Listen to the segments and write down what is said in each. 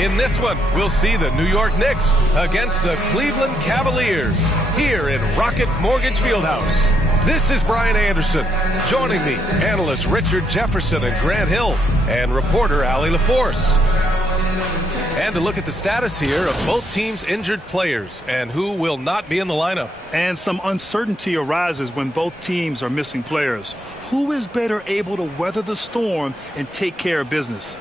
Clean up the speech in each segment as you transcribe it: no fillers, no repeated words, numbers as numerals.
In this one, we'll see the New York Knicks against the Cleveland Cavaliers here in Rocket Mortgage Fieldhouse. This is Brian Anderson. Joining me, analysts Richard Jefferson and Grant Hill, and reporter Allie LaForce. And to look at the status here of both teams' injured players and who will not be in the lineup. And some uncertainty arises when both teams are missing players. Who is better able to weather the storm and take care of business?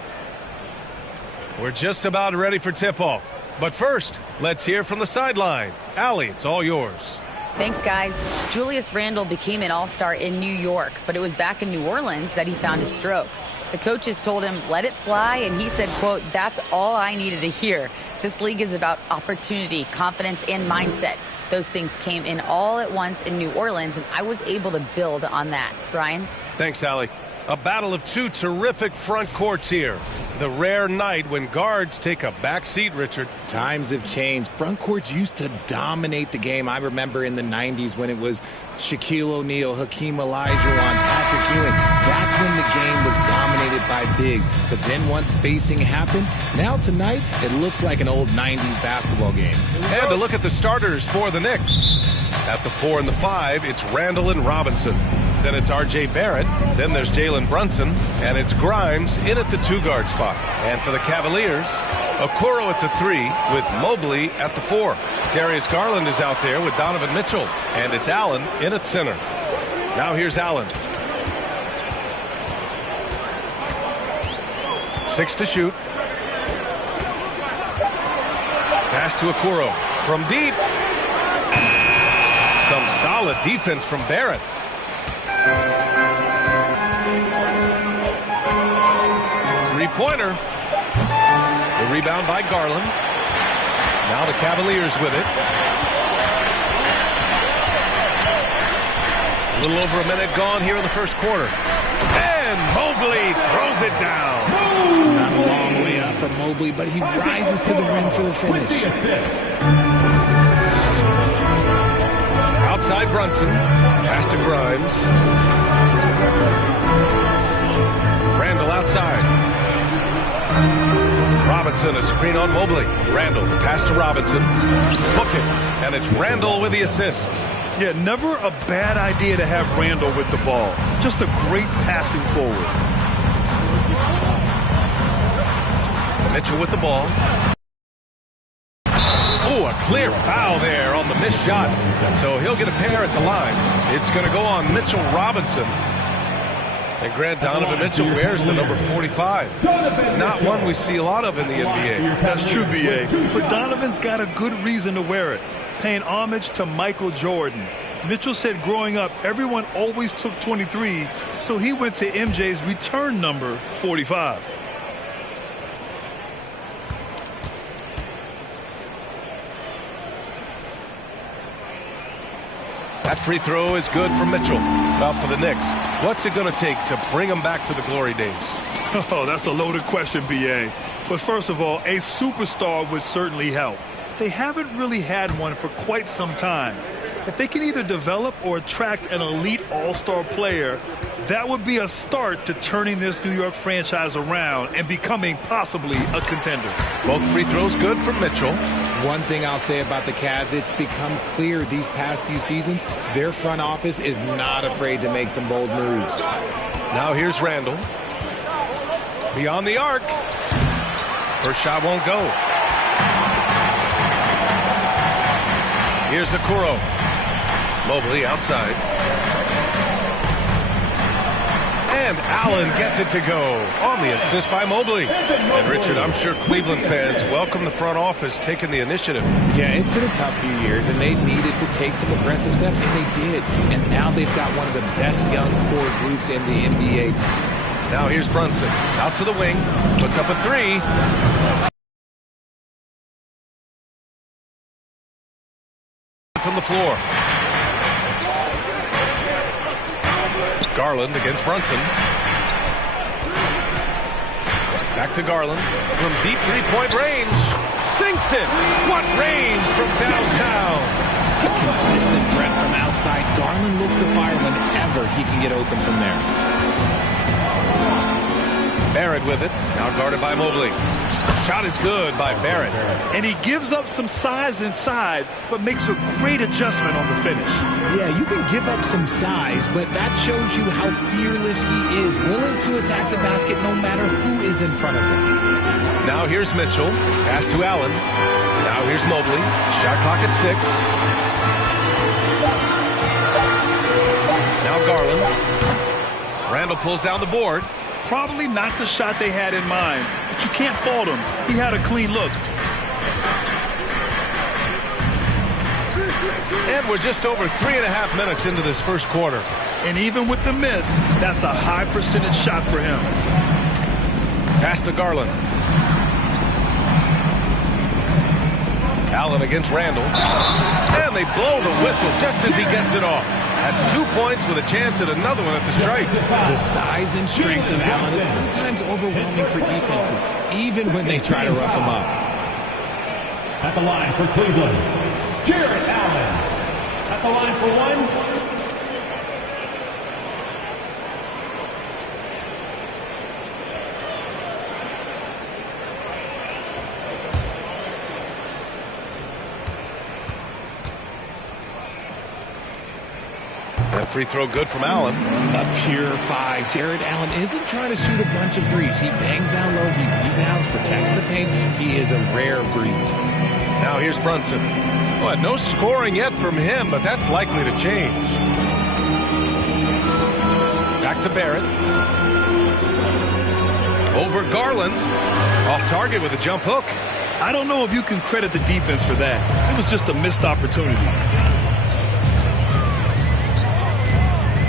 We're just about ready for tip-off. But first, let's hear from the sideline. Allie, it's all yours. Thanks, guys. Julius Randle became an all-star in New York, but it was back in New Orleans that he found his stroke. The coaches told him, let it fly, and he said, quote, that's all I needed to hear. This league is about opportunity, confidence, and mindset. Those things came in all at once in New Orleans, and I was able to build on that. Brian? Thanks, Allie. A battle of two terrific front courts here. The rare night when guards take a back seat, Richard. Times have changed. Front courts used to dominate the game. I remember in the 90s when it was Shaquille O'Neal, Hakeem Olajuwon, Patrick Ewing. That's when the game was dominated by bigs. But then once spacing happened, now tonight it looks like an old 90s basketball game. And to look at the starters for the Knicks. At the 4 and the 5, it's Randle and Robinson. Then it's R.J. Barrett. Then there's Jalen Brunson. And it's Grimes in at the 2-guard spot. And for the Cavaliers, Okoro at the 3 with Mobley at the 4. Darius Garland is out there with Donovan Mitchell. And it's Allen in at center. Now here's Allen. 6 to shoot. Pass to Okoro from deep. Some solid defense from Barrett. Three-pointer. The rebound by Garland. Now the Cavaliers with it. A little over a minute gone here in the first quarter. And Mobley throws it down. Not a long way up for Mobley, but he rises to the rim for the finish. Outside Brunson. Pass to Grimes. Randle outside. Robinson, a screen on Mobley. Randle, pass to Robinson. Book it. And it's Randle with the assist. Yeah, never a bad idea to have Randle with the ball. Just a great passing forward. Mitchell with the ball. Oh, a clear foul there on the missed shot. So he'll get a pair at the line. It's going to go on Mitchell Robinson. And Grant, Donovan Mitchell wears the number 45. Not one we see a lot of in the NBA. That's true, B.A. But Donovan's got a good reason to wear it, paying homage to Michael Jordan. Mitchell said growing up, everyone always took 23, so he went to MJ's return number 45. That free throw is good for Mitchell. Well, for the Knicks, what's it going to take to bring them back to the glory days? Oh, that's a loaded question, B.A. But first of all, a superstar would certainly help. They haven't really had one for quite some time. If they can either develop or attract an elite all-star player, that would be a start to turning this New York franchise around and becoming possibly a contender. Both free throws good from Mitchell. One thing I'll say about the Cavs, it's become clear these past few seasons, their front office is not afraid to make some bold moves. Now here's Randle. Beyond the arc. First shot won't go. Here's Okoro. Mobley outside. And Allen gets it to go on the assist by Mobley. And Richard, I'm sure Cleveland fans welcome the front office taking the initiative. Yeah, it's been a tough few years, and they needed to take some aggressive steps, and they did. And now they've got one of the best young core groups in the NBA. Now here's Brunson. Out to the wing. Puts up a 3. From the floor. Garland against Brunson. Back to Garland from deep three-point range. Sinks it. What range from downtown. Consistent threat from outside. Garland looks to fire whenever he can get open from there. Barrett with it. Now guarded by Mobley. Shot is good by Barrett. And he gives up some size inside, but makes a great adjustment on the finish. Yeah, you can give up some size, but that shows you how fearless he is, willing to attack the basket no matter who is in front of him. Now here's Mitchell. Pass to Allen. Now here's Mobley. Shot clock at 6. Now Garland. Randall pulls down the board. Probably not the shot they had in mind, but you can't fault him. He had a clean look. And we're just over 3.5 minutes into this first quarter. And even with the miss, that's a high percentage shot for him. Pass to Garland. Allen against Randall. And they blow the whistle just as he gets it off. That's 2 points with a chance at another one at the stripe. The size and strength of Allen is sometimes overwhelming for defenses, even when they try to rough him up. At the line for Cleveland, Jarrett Allen. At the line for one. That free throw good from Allen. A pure 5. Jarrett Allen isn't trying to shoot a bunch of threes. He bangs down low, he rebounds, protects the paint. He is a rare breed. Now here's Brunson. Well, no scoring yet from him, but that's likely to change. Back to Barrett. Over Garland. Off target with a jump hook. I don't know if you can credit the defense for that. It was just a missed opportunity.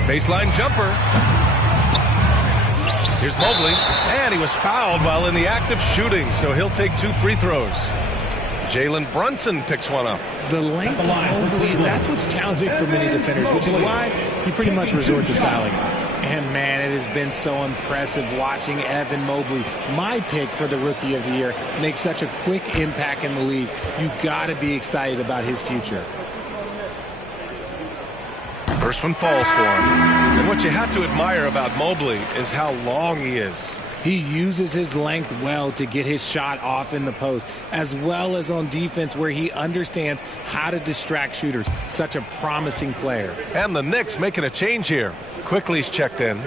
Baseline jumper. Here's Mobley. And he was fouled while in the act of shooting, so he'll take 2 free throws. Jalen Brunson picks one up. The length of Mobley, that's what's challenging for many defenders, which is why he pretty much resort to fouling. And, man, it has been so impressive watching Evan Mobley, my pick for the Rookie of the Year, make such a quick impact in the league. You got to be excited about his future. First one falls for him. And what you have to admire about Mobley is how long he is. He uses his length well to get his shot off in the post, as well as on defense where he understands how to distract shooters. Such a promising player. And the Knicks making a change here. Quickly's checked in.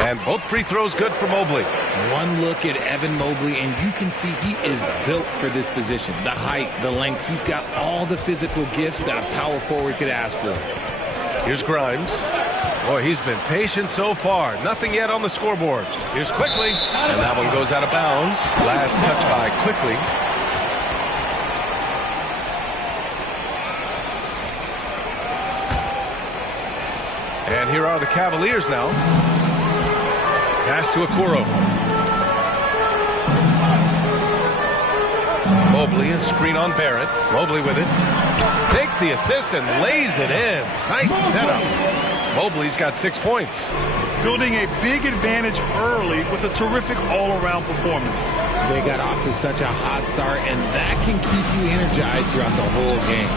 And both free throws good for Mobley. One look at Evan Mobley, and you can see he is built for this position. The height, the length, he's got all the physical gifts that a power forward could ask for. Here's Grimes. Boy, he's been patient so far. Nothing yet on the scoreboard. Here's Quickly. And that one goes out of bounds. Last touch by Quickly. And here are the Cavaliers now. Pass to Okoro. Mobley, a screen on Barrett. Mobley with it. Takes the assist and lays it in. Nice setup. Mobley's got 6 points. Building a big advantage early with a terrific all-around performance. They got off to such a hot start, and that can keep you energized throughout the whole game.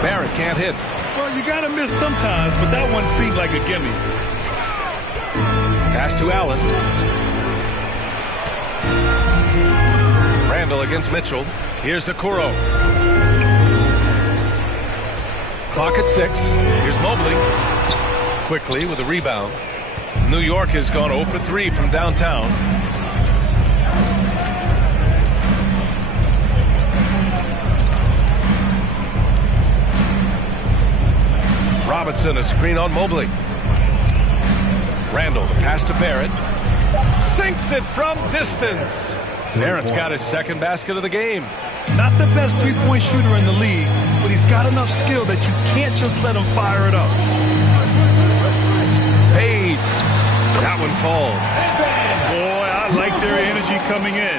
Barrett can't hit. Well, you got to miss sometimes, but that one seemed like a gimme. Pass to Allen. Randall against Mitchell. Here's Okoro. Clock at 6. Here's Mobley. Quickly with a rebound. New York has gone 0 for 3 from downtown. Robinson, a screen on Mobley. Randall, the pass to Barrett. Sinks it from distance. Barrett's got his second basket of the game. Not the best three-point shooter in the league, but he's got enough skill that you can't just let him fire it up. Fades. That one falls. Boy, I like their energy coming in.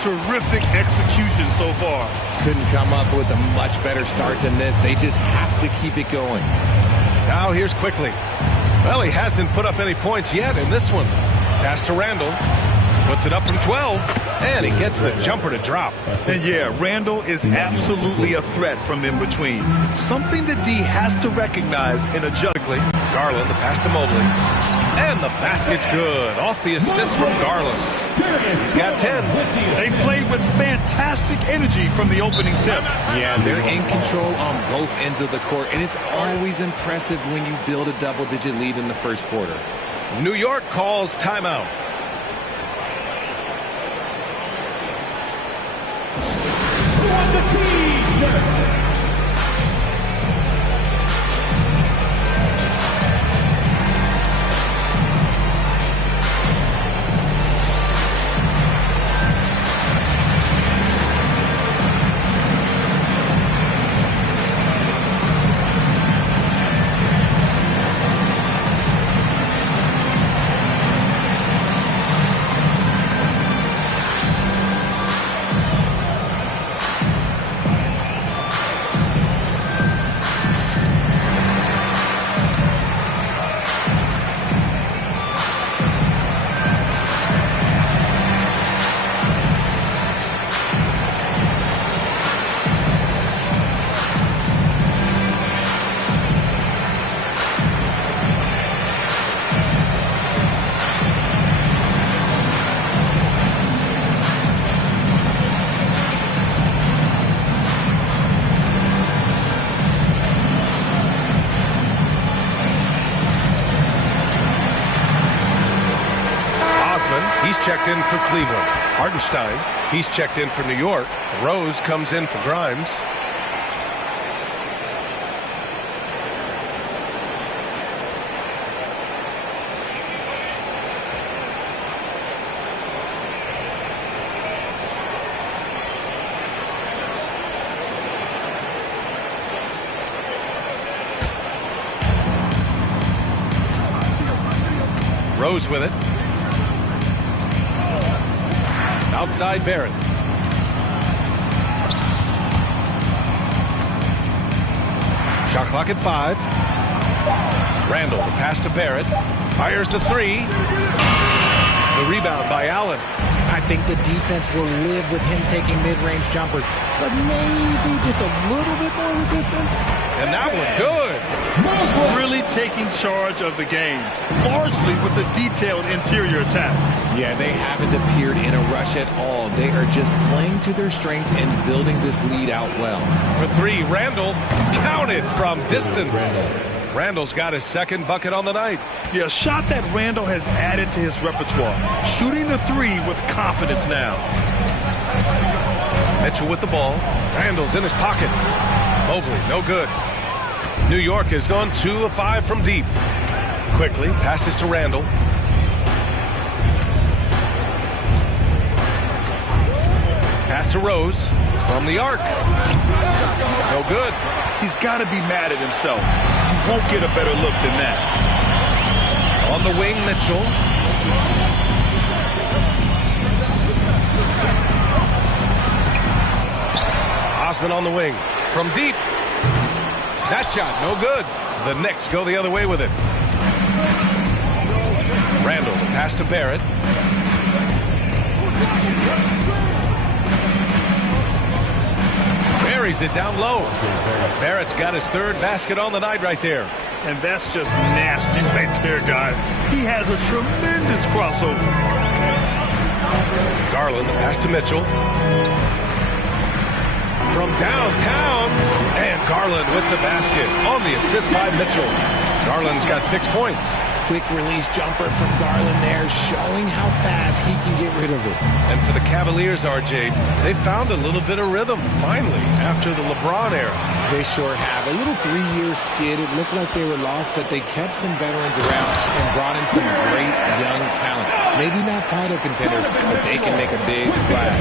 Terrific execution so far. Couldn't come up with a much better start than this. They just have to keep it going. Now here's Quickly. Well, he hasn't put up any points yet in this one. Pass to Randall. Puts it up from 12. And he gets the jumper to drop. And yeah, Randall is absolutely a threat from in between. Something the D has to recognize in a juggle. Garland, the pass to Mobley. And the basket's good. Off the assist from Garland. He's got 10. They played with fantastic energy from the opening tip. Yeah, they're in control on both ends of the court, and it's always impressive when you build a double-digit lead in the first quarter. New York calls timeout. He's checked in for Cleveland. Hartenstein, he's checked in for New York. Rose comes in for Grimes. Rose with it. Outside Barrett. Shot clock at 5. Randall, the pass to Barrett. Fires the 3. The rebound by Allen. I think the defense will live with him taking mid-range jumpers, but maybe just a little bit more resistance. And that one good. Really taking charge of the game, largely with a detailed interior attack. Yeah, they haven't appeared in a rush at all. They are just playing to their strengths and building this lead out well. For 3, Randall counted from distance. Randall's got his second bucket on the night. Yeah, a shot that Randall has added to his repertoire. Shooting the 3 with confidence now. Mitchell with the ball. Randall's in his pocket. Mobley, no good. New York has gone 2 of 5 from deep. Quickly passes to Randall. Pass to Rose from the arc. No good. He's got to be mad at himself. He won't get a better look than that. On the wing, Mitchell. Osman on the wing. From deep. That shot, no good. The Knicks go the other way with it. Randall, the pass to Barrett. Buries it down low. Barrett's got his 3rd basket on the night right there. And that's just nasty right there, guys. He has a tremendous crossover. Garland, the pass to Mitchell. From downtown, and Garland with the basket on the assist by Mitchell. Garland's got 6 points. Quick release jumper from Garland there, showing how fast he can get rid of it. And for the Cavaliers, RJ, they found a little bit of rhythm, finally, after the LeBron era. They sure have. A little 3-year skid. It looked like they were lost, but they kept some veterans around and brought in some great young talent. Maybe not title contenders, but they can make a big splash.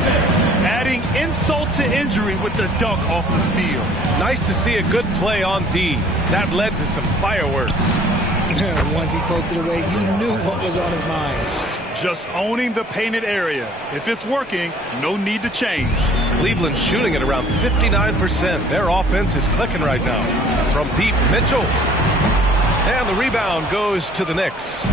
Adding insult to injury with the dunk off the steal. Nice to see a good play on D. That led to some fireworks. Once he poked it away, you knew what was on his mind. Just owning the painted area. If it's working, no need to change. Cleveland shooting at around 59%. Their offense is clicking right now. From deep, Mitchell. And the rebound goes to the Knicks.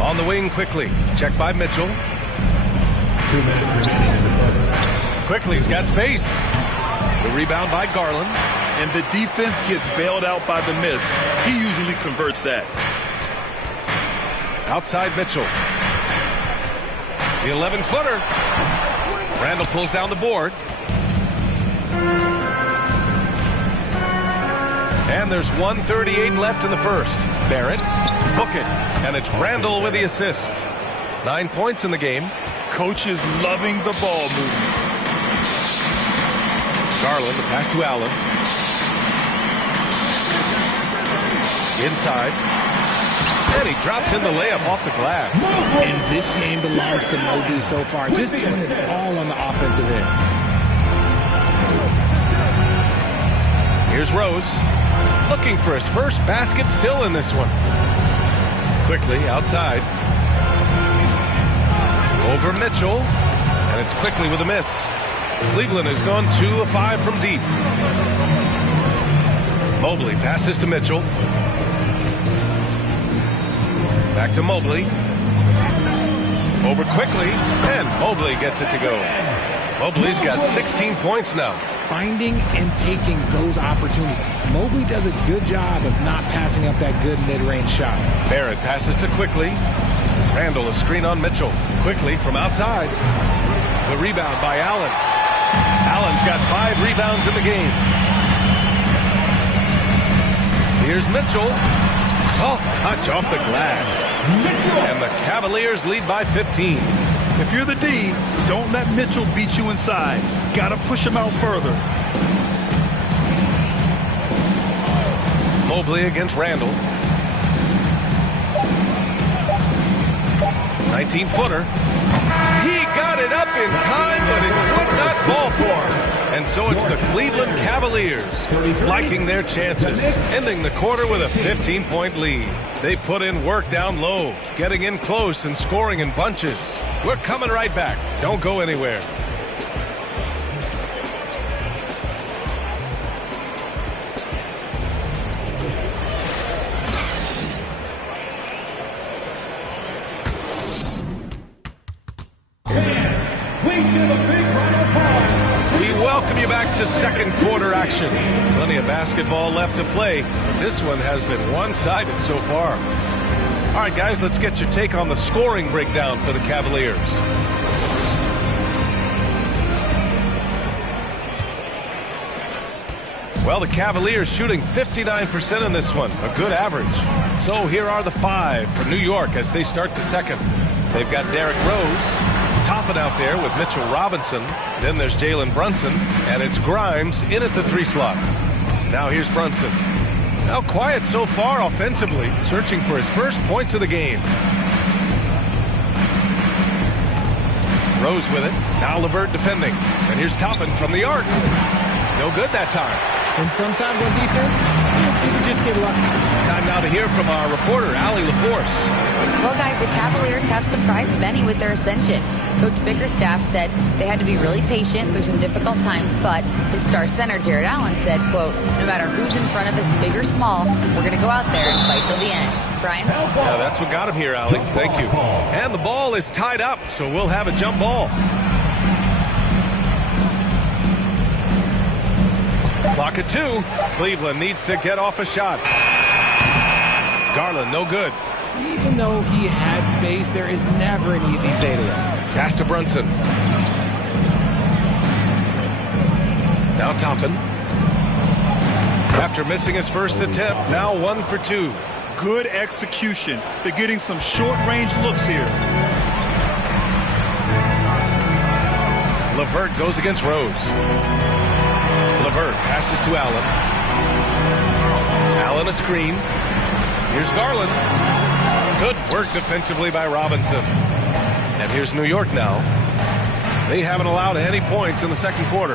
On the wing quickly. Check by Mitchell. 2 minutes remaining in the quarter. Quickly's got space. The rebound by Garland. and the defense gets bailed out by the miss. He usually converts that. Outside Mitchell. The 11-footer. Randall pulls down the board. And there's 1:38 left in the first. Barrett, book it. And it's Randall with the assist. 9 points in the game. Coach is loving the ball movement. Garland, the pass to Allen. Inside. And he drops in the layup off the glass. And this game belongs to Mobley so far. Just doing it all on the offensive end. Here's Rose. Looking for his first basket, still in this one. Quickly outside. Over Mitchell. And it's quickly with a miss. Cleveland has gone 2 of 5 from deep. Mobley passes to Mitchell. Back to Mobley. Over quickly. And Mobley gets it to go. Mobley's got 16 points now. Finding and taking those opportunities. Mobley does a good job of not passing up that good mid-range shot. Barrett passes to Quickly. Randall a screen on Mitchell. Quickly from outside. The rebound by Allen. Allen's got 5 rebounds in the game. Here's Mitchell. Soft touch off the glass. And the Cavaliers lead by 15. If you're the D, don't let Mitchell beat you inside. Got to push him out further. Mobley against Randall. 19-footer. He got it up in time, but it would not fall for him. And so it's the Cleveland Cavaliers liking their chances, ending the quarter with a 15-point lead. They put in work down low, getting in close and scoring in bunches. We're coming right back. Don't go anywhere. We welcome you back to second quarter action. Plenty of basketball left to play. This one has been one-sided so far. All right, guys, let's get your take on the scoring breakdown for the Cavaliers. Well, the Cavaliers shooting 59% in this one, a good average. So here are the 5 for New York as they start the second. They've got Derrick Rose topping out there with Mitchell Robinson. Then there's Jalen Brunson, and it's Grimes in at the 3 slot. Now here's Brunson. Now quiet so far offensively, searching for his first points of the game. Rose with it. Now LeVert defending. And here's Toppin from the arc. No good that time. And sometimes on defense, you can just get lucky. Time now to hear from our reporter, Allie LaForce. Well, guys, the Cavaliers have surprised many with their ascension. Coach Bickerstaff said they had to be really patient through some difficult times, but his star center, Jared Allen, said, quote, no matter who's in front of us, big or small, we're going to go out there and fight till the end. Brian? Yeah, that's what got him here, Allie. Thank you. And the ball is tied up, so we'll have a jump ball. Clock at 2. Cleveland needs to get off a shot. Garland, no good. Even though he had space, there is never an easy fadeaway. Pass to Brunson. Now Toppin. After missing his first attempt, now 1 for 2. Good execution. They're getting some short-range looks here. LeVert goes against Rose. LeVert passes to Allen. Allen a screen. Here's Garland. Good work defensively by Robinson. And here's New York now. They haven't allowed any points in the second quarter.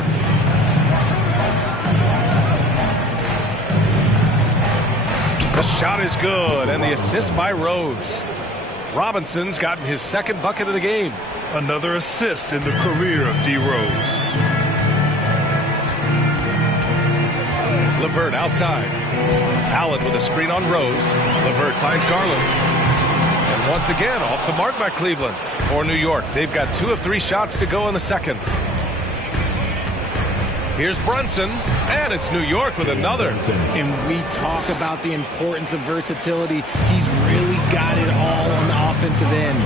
The shot is good, and the assist by Rose. Robinson's gotten his second bucket of the game. Another assist in the career of D. Rose. LeVert outside. Allen with a screen on Rose. LeVert finds Garland. And once again, off the mark by Cleveland. For New York, they've got 2 of 3 shots to go in the second. Here's Brunson, and it's New York with another. And we talk about the importance of versatility. He's really got it all on the offensive end.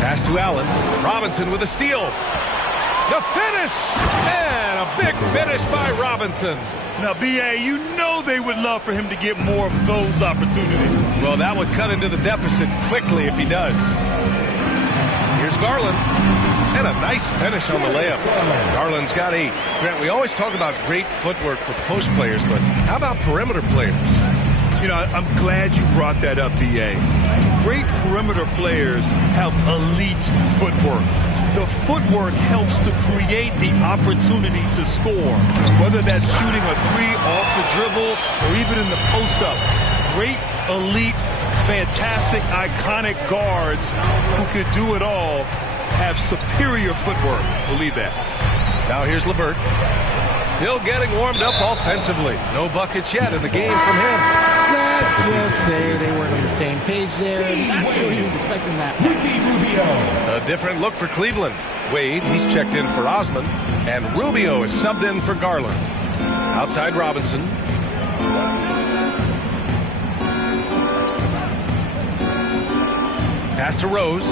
Pass to Allen. Robinson with a steal. The finish! And a big finish by Robinson. Now, B.A., you know they would love for him to get more of those opportunities. Well, that would cut into the deficit quickly if he does. Here's Garland. And a nice finish on the layup. Garland's got 8. Grant, we always talk about great footwork for post players, but how about perimeter players? You know, I'm glad you brought that up, B.A. Great perimeter players have elite footwork. The footwork helps to create the opportunity to score, whether that's shooting a 3 off the dribble or even in the post-up. Great, elite, fantastic, iconic guards who could do it all have superior footwork. Believe that. Now here's LeVert. Still getting warmed up offensively. No buckets yet in the game from him. Let's just say they weren't on the same page there. Not sure he was expecting that. A different look for Cleveland. Wade, he's checked in for Osman. And Rubio is subbed in for Garland. Outside Robinson. Pass to Rose.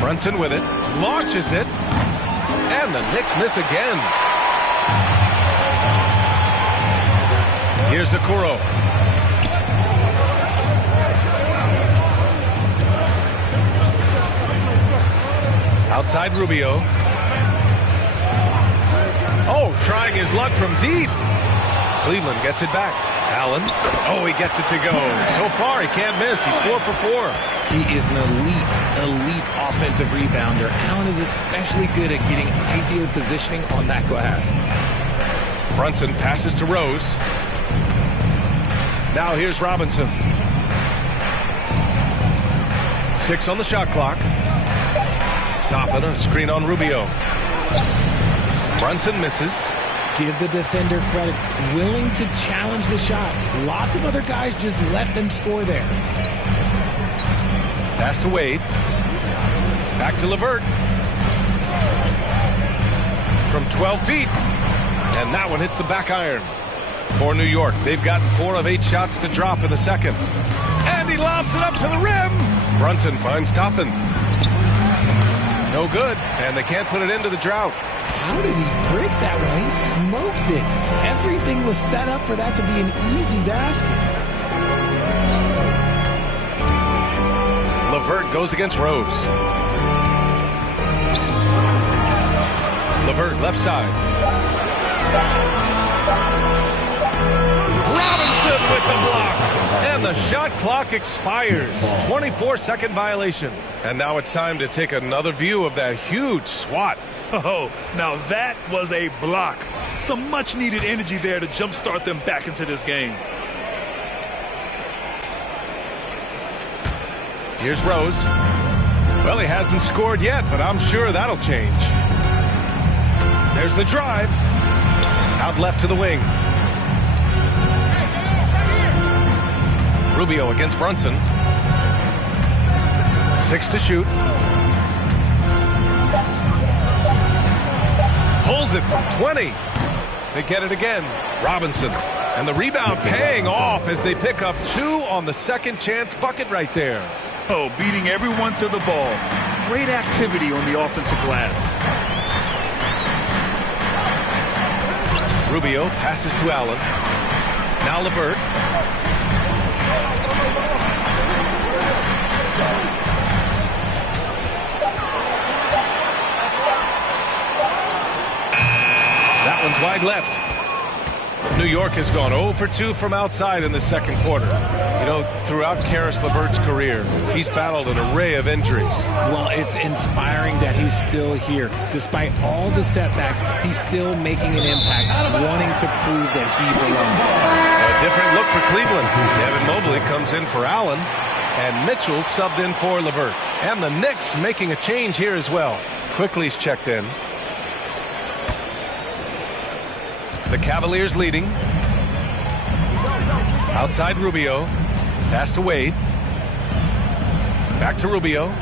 Brunson with it. Launches it. And the Knicks miss again. Here's Okoro. Outside Rubio. Oh, trying his luck from deep. Cleveland gets it back. Allen. Oh, he gets it to go. So far, he can't miss. He's 4 for 4. He is an elite offensive rebounder. Allen is especially good at getting ideal positioning on that glass. Brunson passes to Rose. Now here's Robinson. 6 on the shot clock. Toppin, a screen on Rubio. Brunson misses. Give the defender credit. Willing to challenge the shot. Lots of other guys just let them score there. Pass to Wade. Back to LeVert. From 12 feet. And that one hits the back iron. For New York, they've gotten 4 of 8 shots to drop in the second. And he lobs it up to the rim. Brunson finds Toppin. No good, and they can't put it into the drought. How did he break that one? He smoked it. Everything was set up for that to be an easy basket. LeVert goes against Rose. LeVert left side. Robinson with the block. And the shot clock expires. 24-second violation. And now it's time to take another view of that huge swat. Oh, now that was a block. Some much-needed energy there to jumpstart them back into this game. Here's Rose. Well, he hasn't scored yet, but I'm sure that'll change. There's the drive. Out left to the wing. Rubio against Brunson. 6 to shoot. Pulls it from 20. They get it again. Robinson. And the rebound paying off as they pick up 2 on the second chance bucket right there. Oh, beating everyone to the ball. Great activity on the offensive glass. Rubio passes to Allen. Now LeVert. That one's wide left. New York has gone 0 for 2 from outside in the second quarter. You know, throughout Karis LeVert's career, he's battled an array of injuries. Well, it's inspiring that he's still here. Despite all the setbacks, he's still making an impact, wanting to prove that he belongs. A different look for Cleveland. Evan Mobley comes in for Allen, and Mitchell subbed in for LeVert. And the Knicks making a change here as well. Quickly's checked in. The Cavaliers leading. Outside Rubio. Pass to Wade. Back to Rubio.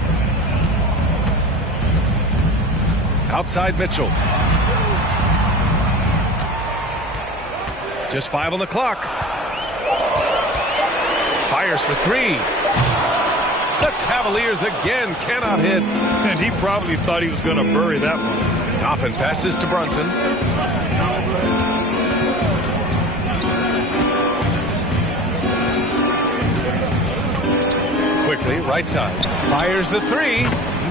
Outside Mitchell. Just 5 on the clock. Fires for 3. The Cavaliers again cannot hit. And he probably thought he was going to bury that one. Toppin passes to Brunson. Quickly, right side. Fires the 3.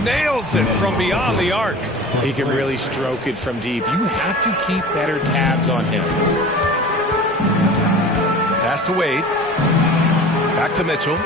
Nails it from beyond the arc. He can really stroke it from deep. You have to keep better tabs on him. Pass to Wade. Back to Mitchell.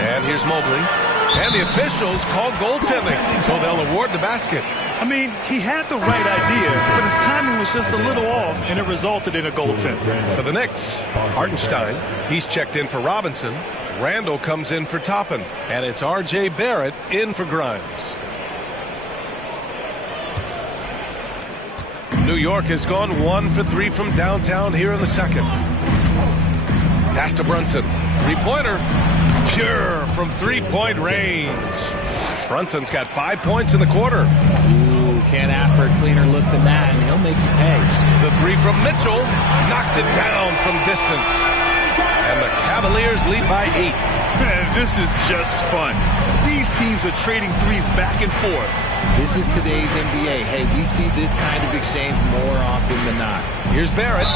And here's Mobley. And the officials call goaltending, so they'll award the basket. I mean, he had the right idea, but his timing was just a little off, and it resulted in a goaltend. For the Knicks, Hartenstein. He's checked in for Robinson. Randall comes in for Toppin. And it's R.J. Barrett in for Grimes. New York has gone 1 for 3 from downtown here in the second. Pass to Brunson. Three-pointer. Pure from three-point range. Brunson's got 5 points in the quarter. Ooh, can't ask for a cleaner look than that, and he'll make you pay. The 3 from Mitchell knocks it down from distance. And the Cavaliers lead by 8. Man, this is just fun. These teams are trading threes back and forth. This is today's NBA. Hey, we see this kind of exchange more often than not. Here's Barrett.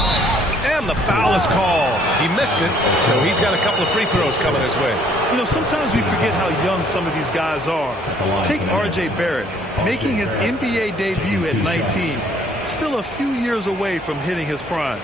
And the foul is called. He missed it, so he's got a couple of free throws coming his way. You know, sometimes we forget how young some of these guys are. Take R.J. Barrett, making his NBA debut at 19. Still a few years away from hitting his prime.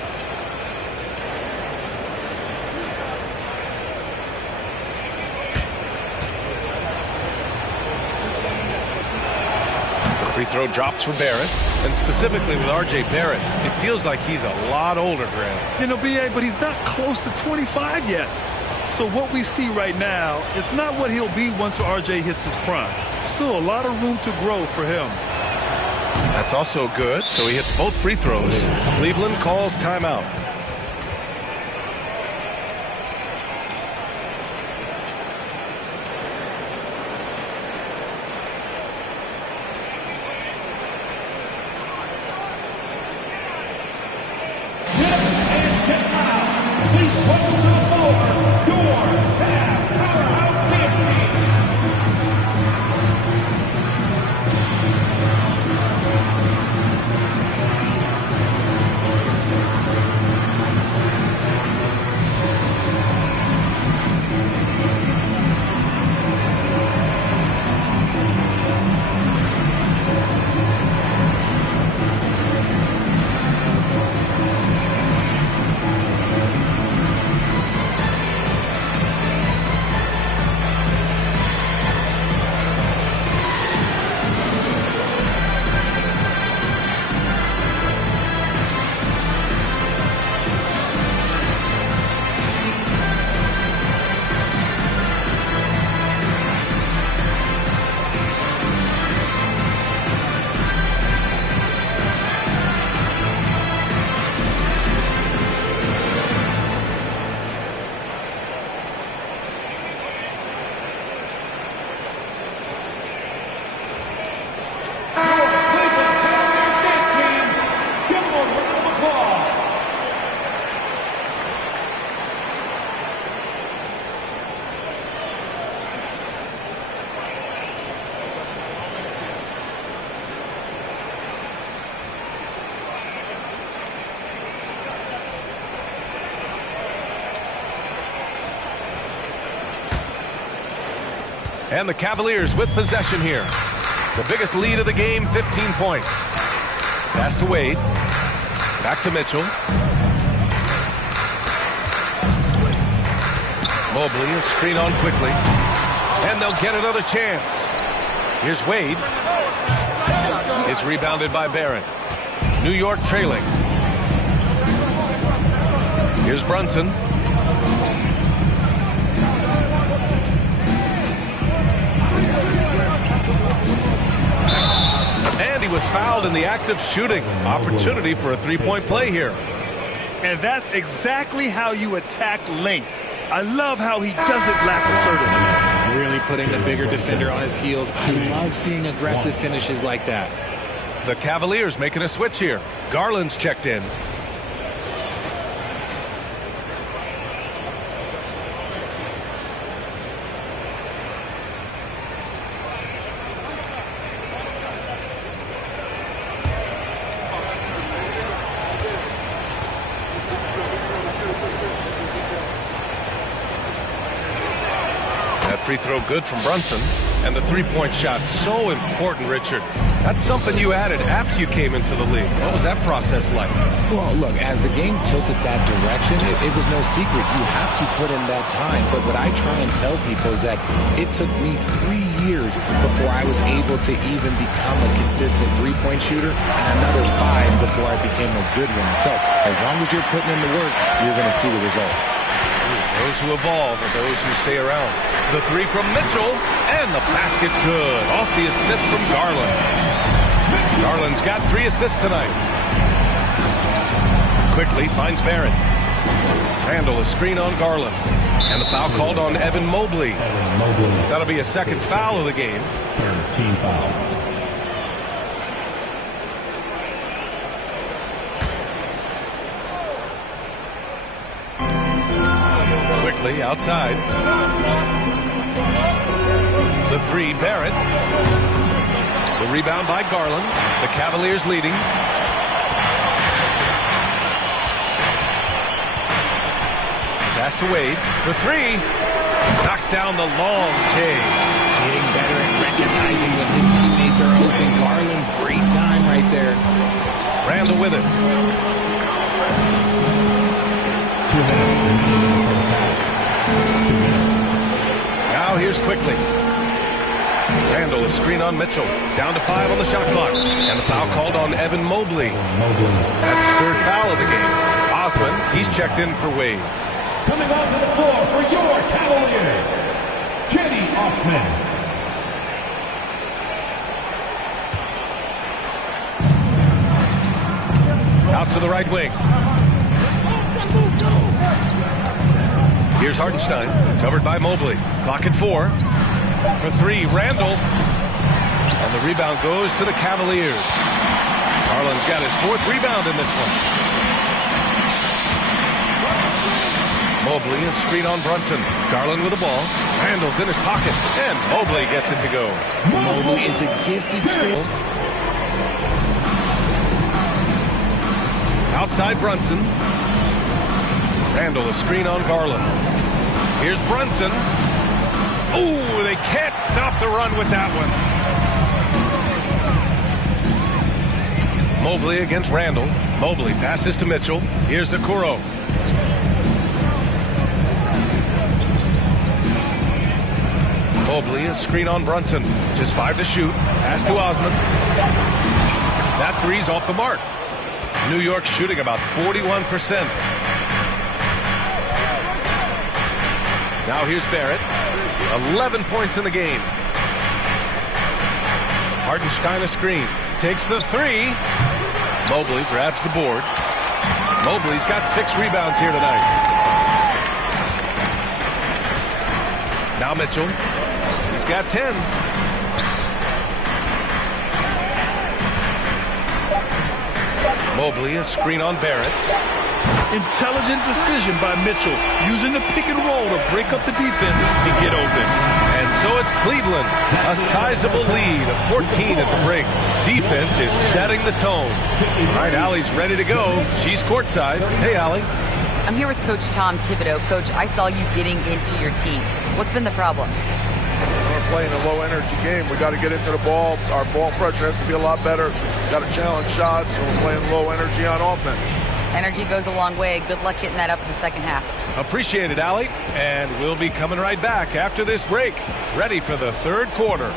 Free throw drops for Barrett, and specifically with R.J. Barrett, it feels like he's a lot older, Grant. You know, B.A., but he's not close to 25 yet. So what we see right now, it's not what he'll be once R.J. hits his prime. Still a lot of room to grow for him. That's also good, so he hits both free throws. Cleveland calls timeout. And the Cavaliers with possession here. The biggest lead of the game, 15 points. Pass to Wade. Back to Mitchell. Mobley will screen on quickly. And they'll get another chance. Here's Wade. It's rebounded by Barrett. New York trailing. Here's Brunson. And he was fouled in the act of shooting. Opportunity for a three-point play here. And that's exactly how you attack length. I love how he doesn't lack assertiveness. Really putting the bigger defender on his heels. I love seeing aggressive finishes like that. The Cavaliers making a switch here. Garland's checked in. Free throw good from Brunson. And the three-point shot, so important, Richard. That's something you added after you came into the league. What was that process like? Well, look, as the game tilted that direction, it was no secret. You have to put in that time. But what I try and tell people is that it took me 3 years before I was able to even become a consistent three-point shooter, and another 5 before I became a good one. So as long as you're putting in the work, you're going to see the results. Those who evolve are those who stay around. The three from Mitchell, and the basket's good. Off the assist from Garland. Garland's got 3 assists tonight. Quickly finds Barrett. Randall a screen on Garland. And the foul called on Evan Mobley. That'll be a second foul of the game. Team foul. Outside. The three, Barrett. The rebound by Garland. The Cavaliers leading. Pass to Wade for 3. Knocks down the long J. Getting better at recognizing when his teammates are open. Garland, great time right there. Randall with it. 2 minutes. Now here's Quickly. Randall a screen on Mitchell. Down to 5 on the shot clock. And the foul called on Evan Mobley. That's his 3rd foul of the game. Osman, he's checked in for Wade. Coming onto the floor for your Cavaliers, Jenny Osman. Out to the right wing. Here's Hartenstein, covered by Mobley. Clock at 4. For 3, Randall. And the rebound goes to the Cavaliers. Garland's got his 4th rebound in this one. Mobley, a screen on Brunson. Garland with the ball. Randall's in his pocket. And Mobley gets it to go. Mobley is a gifted screen. Outside Brunson. Randall, a screen on Garland. Here's Brunson. Ooh, they can't stop the run with that one. Mobley against Randall. Mobley passes to Mitchell. Here's Okoro. Mobley, a screen on Brunson. Just 5 to shoot. Pass to Osman. That 3's off the mark. New York shooting about 41%. Now here's Barrett. 11 points in the game. Hartenstein a screen. Takes the 3. Mobley grabs the board. Mobley's got 6 rebounds here tonight. Now Mitchell. He's got 10. Mobley, a screen on Barrett. Intelligent decision by Mitchell, using the pick and roll to break up the defense and get open. And so it's Cleveland, a sizable lead of 14 at the break. Defense is setting the tone. All right, Allie's ready to go. She's courtside. Hey, Allie. I'm here with Coach Tom Thibodeau. Coach, I saw you getting into your team. What's been the problem? We're playing a low-energy game. We got to get into the ball. Our ball pressure has to be a lot better. Got to challenge shots, so we're playing low energy on offense. Energy goes a long way. Good luck getting that up in the second half. Appreciate it, Allie. And we'll be coming right back after this break. Ready for the 3rd quarter.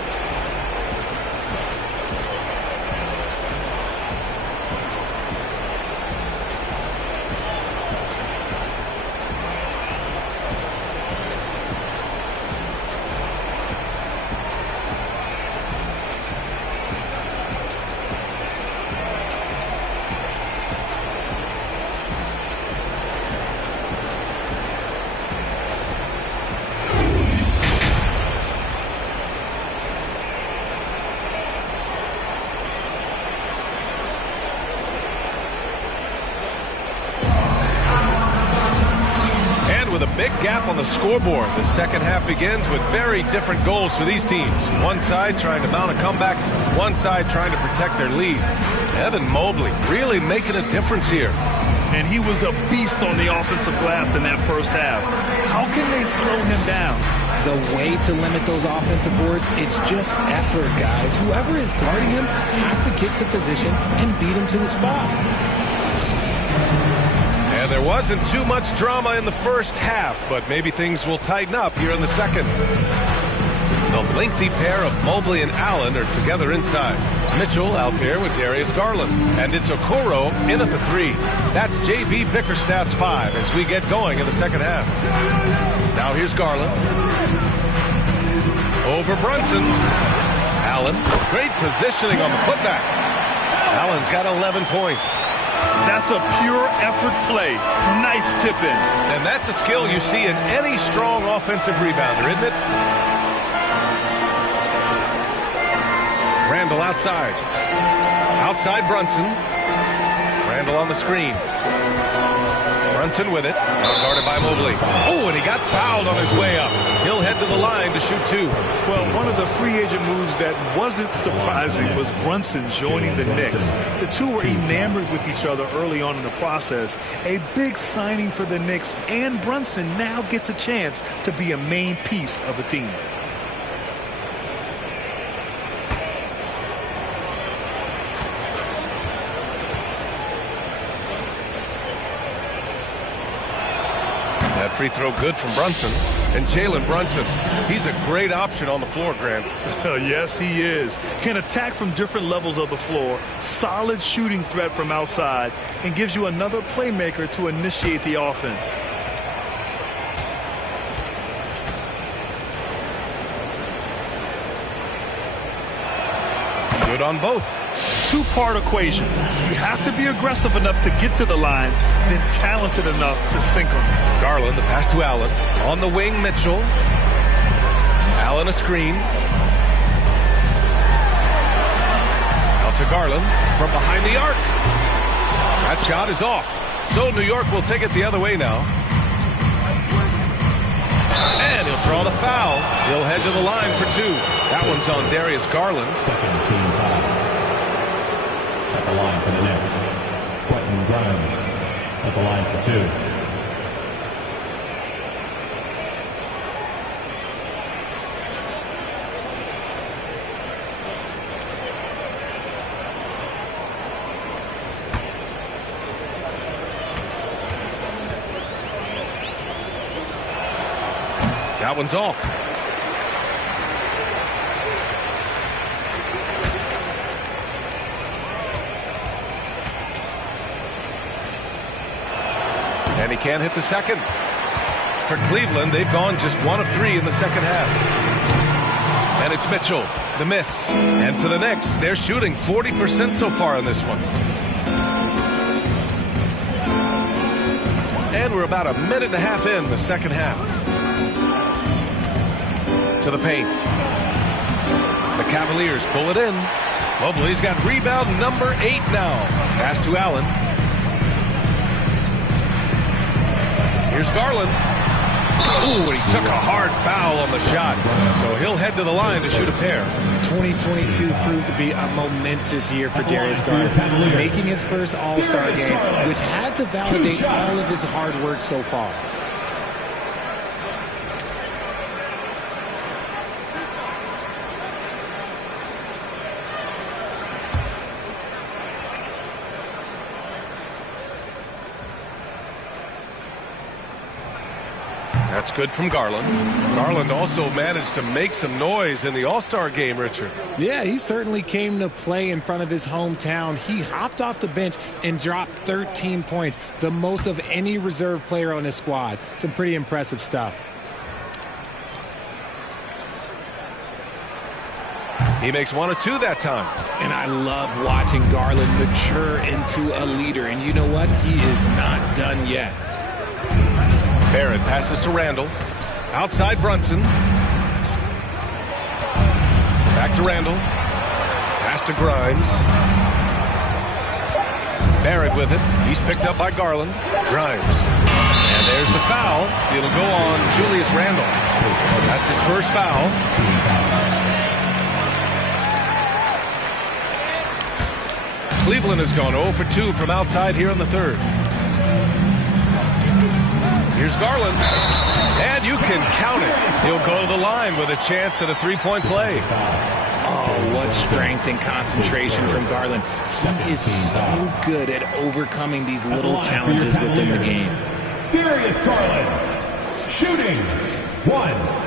gap on the scoreboard. The second half begins with very different goals for these teams. One side trying to mount a comeback, one side trying to protect their lead. Evan Mobley really making a difference here. And he was a beast on the offensive glass in that first half. How can they slow him down? The way to limit those offensive boards, it's just effort, guys. Whoever is guarding him has to get to position and beat him to the spot. And there wasn't too much drama in the first half, but maybe things will tighten up here in the second. The lengthy pair of Mobley and Allen are together inside. Mitchell out there with Darius Garland. And it's Okoro in at the 3. That's J.B. Bickerstaff's 5 as we get going in the second half. Now here's Garland. Over Brunson. Allen. Great positioning on the putback. Allen's got 11 points. That's a pure effort play. Nice tip in. And that's a skill you see in any strong offensive rebounder, isn't it? Randall outside. Outside Brunson. Randall on the screen. Brunson with it. Guarded by Mobley. Oh, and he got fouled on his way up. He'll head to the line to shoot 2. Well, one of the free agent moves that wasn't surprising was Brunson joining the Knicks. The two were enamored with each other early on in the process. A big signing for the Knicks, and Brunson now gets a chance to be a main piece of a team. That free throw good from Brunson. And Jalen Brunson, he's a great option on the floor, Grant. Yes, he is. Can attack from different levels of the floor, solid shooting threat from outside, and gives you another playmaker to initiate the offense. Good on both. Two-part equation. You have to be aggressive enough to get to the line, then talented enough to sink them. Garland, the pass to Allen. On the wing, Mitchell. Allen a screen. Out to Garland from behind the arc. That shot is off. So New York will take it the other way now. And he'll draw the foul. He'll head to the line for 2. That one's on Darius Garland. Second team foul. At the line for the Knicks, Quentin Grimes. At the line for 2. That one's off. And he can't hit the second. For Cleveland, they've gone just 1 of 3 in the second half. And it's Mitchell, the miss. And for the Knicks, they're shooting 40% so far in this one. And we're about a minute and a half in the second half. To the paint. The Cavaliers pull it in. Mobley's got rebound number 8 now. Pass to Allen. Here's Garland. Ooh, and he took a hard foul on the shot. So he'll head to the line to shoot a pair. 2022 proved to be a momentous year for Darius Garland, making his first All-Star game, which had to validate all of his hard work so far. That's good from Garland. Garland also managed to make some noise in the All-Star game, Richard. Yeah, he certainly came to play in front of his hometown. He hopped off the bench and dropped 13 points, the most of any reserve player on his squad. Some pretty impressive stuff. He makes 1 of 2 that time. And I love watching Garland mature into a leader. And you know what? He is not done yet. Barrett passes to Randall. Outside Brunson. Back to Randall. Pass to Grimes. Barrett with it. He's picked up by Garland. Grimes. And there's the foul. It'll go on Julius Randle. That's his first foul. Cleveland has gone 0 for 2 from outside here in the third. Here's Garland. And you can count it. He'll go to the line with a chance at a three-point play. Oh, what strength and concentration from Garland. He is so good at overcoming these little challenges within the game. Darius Garland, shooting 1.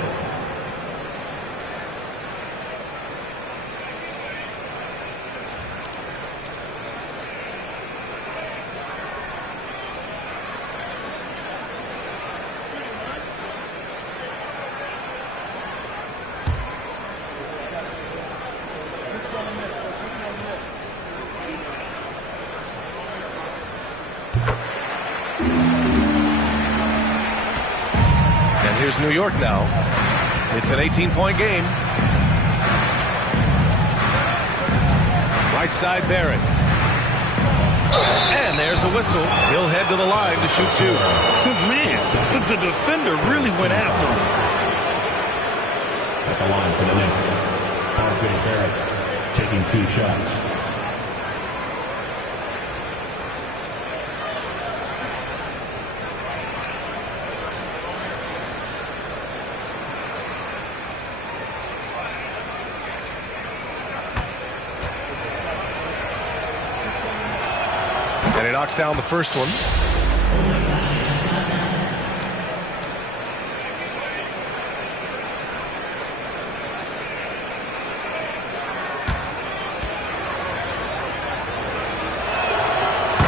Here's New York now. It's an 18-point game. Right side, Barrett. And there's a whistle. He'll head to the line to shoot 2. Man, the defender really went after him. At the line for the Knicks, R.J. Barrett taking 2 shots. And he knocks down the first one.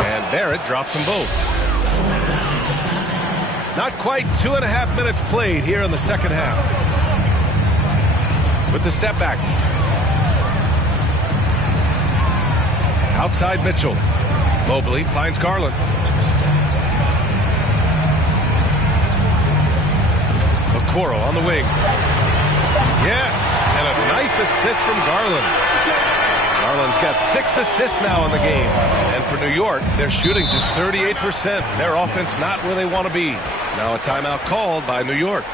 And Barrett drops them both. Not quite 2.5 minutes played here in the second half. With the step back. Outside Mitchell. Mobley finds Garland. Okoro on the wing. Yes, and a nice assist from Garland. Garland's got 6 assists now in the game. And for New York, they're shooting just 38%. Their offense not where they want to be. Now a timeout called by New York.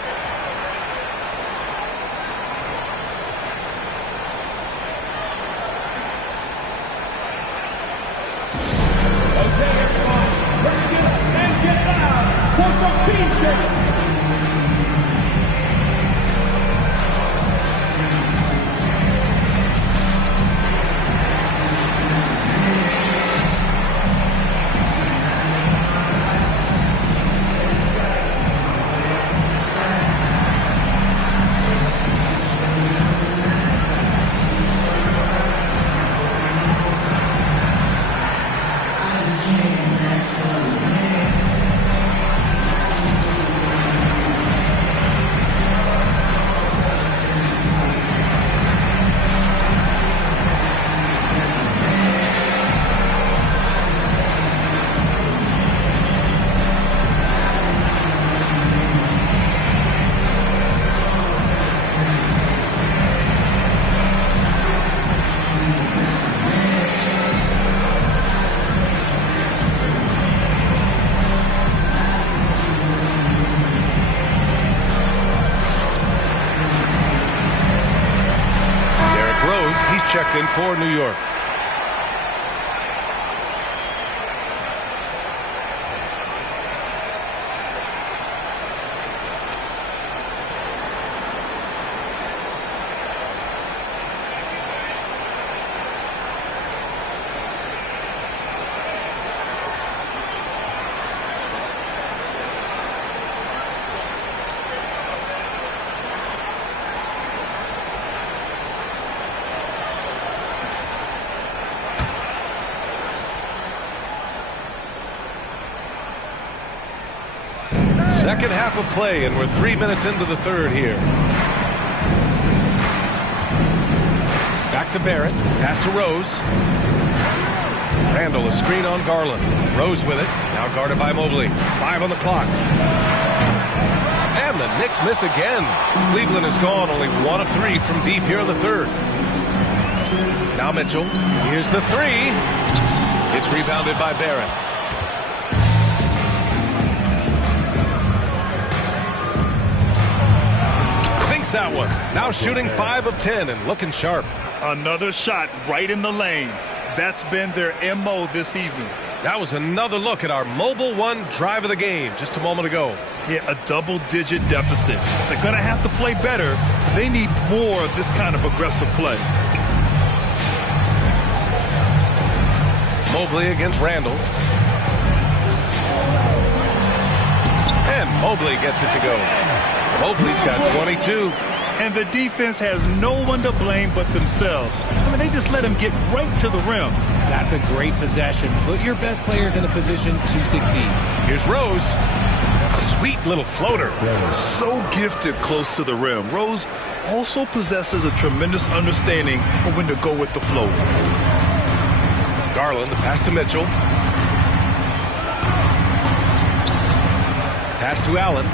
Checked in for New York. Second half of play, and we're 3 minutes into the third here. Back to Barrett. Pass to Rose. Randle, a screen on Garland. Rose with it. Now guarded by Mobley. 5 on the clock. And the Knicks miss again. Cleveland has gone only 1 of 3 from deep here in the third. Now Mitchell. Here's the 3. It's rebounded by Barrett. that one. Now shooting 5 of 10 and looking sharp. Another shot right in the lane. That's been their MO this evening. That was another look at our Mobile One drive of the game just a moment ago. Yeah, a double-digit deficit. They're going to have to play better. They need more of this kind of aggressive play. Mobley against Randall. And Mobley gets it to go. Mobley's got 22. And the defense has no one to blame but themselves. I mean, they just let him get right to the rim. That's a great possession. Put your best players in a position to succeed. Here's Rose. Sweet little floater. So gifted close to the rim. Rose also possesses a tremendous understanding of when to go with the float. Garland, the pass to Mitchell. Pass to Allen.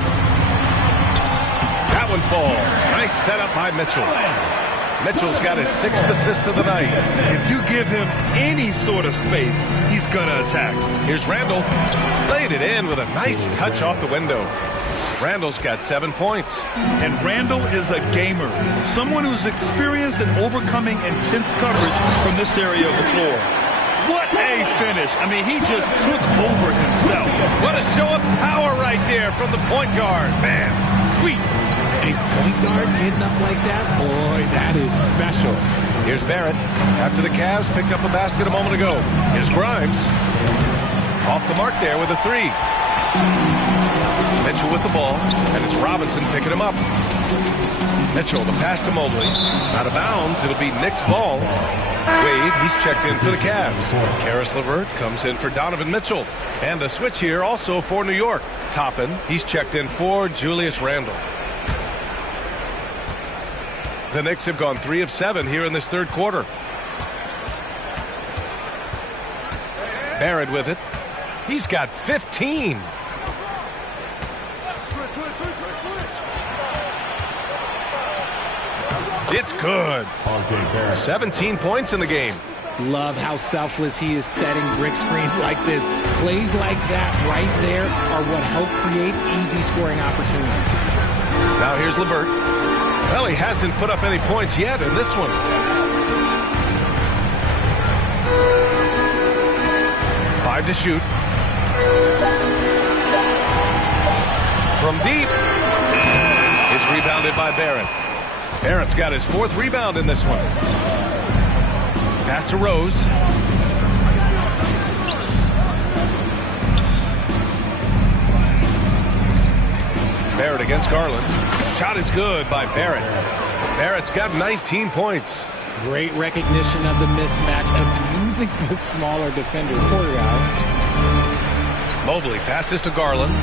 That one falls. Nice setup by Mitchell. Mitchell's got his 6th assist of the night. If you give him any sort of space, he's going to attack. Here's Randall. Laid it in with a nice touch off the window. Randall's got 7 points. And Randall is a gamer. Someone who's experienced in overcoming intense coverage from this area of the floor. What a finish. I mean, he just took over himself. What a show of power right there from the point guard. Man, sweet. A point guard getting up like that? Boy, that is special. Here's Barrett. After the Cavs picked up a basket a moment ago. Here's Grimes. Off the mark there with a 3. Mitchell with the ball, and it's Robinson picking him up. Mitchell, the pass to Mobley. Out of bounds, it'll be Knicks' ball. Wade, he's checked in for the Cavs. Karis LeVert comes in for Donovan Mitchell. And a switch here also for New York. Toppin, he's checked in for Julius Randle. The Knicks have gone 3 of 7 here in this third quarter. Barrett with it. He's got 15. It's good. 17 points in the game. Love how selfless he is setting brick screens like this. Plays like that right there are what help create easy scoring opportunities. Now here's LeVert. Well, he hasn't put up any points yet in this one. Five to shoot. From deep. It's rebounded by Barrett. Barrett's got his 4th rebound in this one. Pass to Rose. Barrett against Garland. Shot is good by Barrett. Barrett's got 19 points. Great recognition of the mismatch, abusing the smaller defender. Poor guy. Mobley passes to Garland.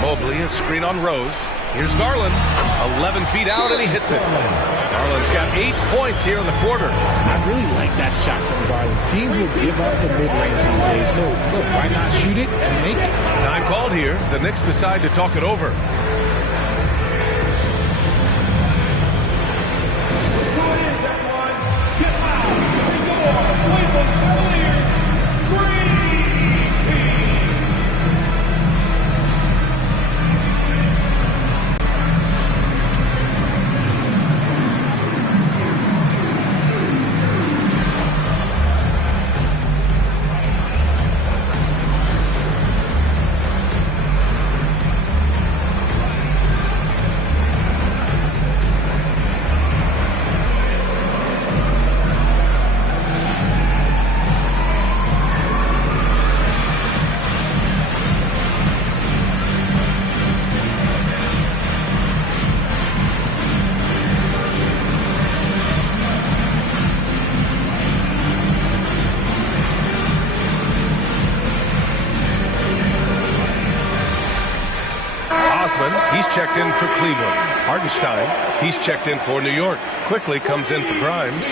Mobley, a screen on Rose. Here's Garland. 11 feet out, and he hits it. Garland's got 8 points here in the quarter. I really like that shot from Garland. Teams will give up the mid-range these days, so look, why not shoot it and make it? Time called here. The Knicks decide to talk it over. He's checked in for Cleveland. Hartenstein, he's checked in for New York. Quickly comes in for Grimes.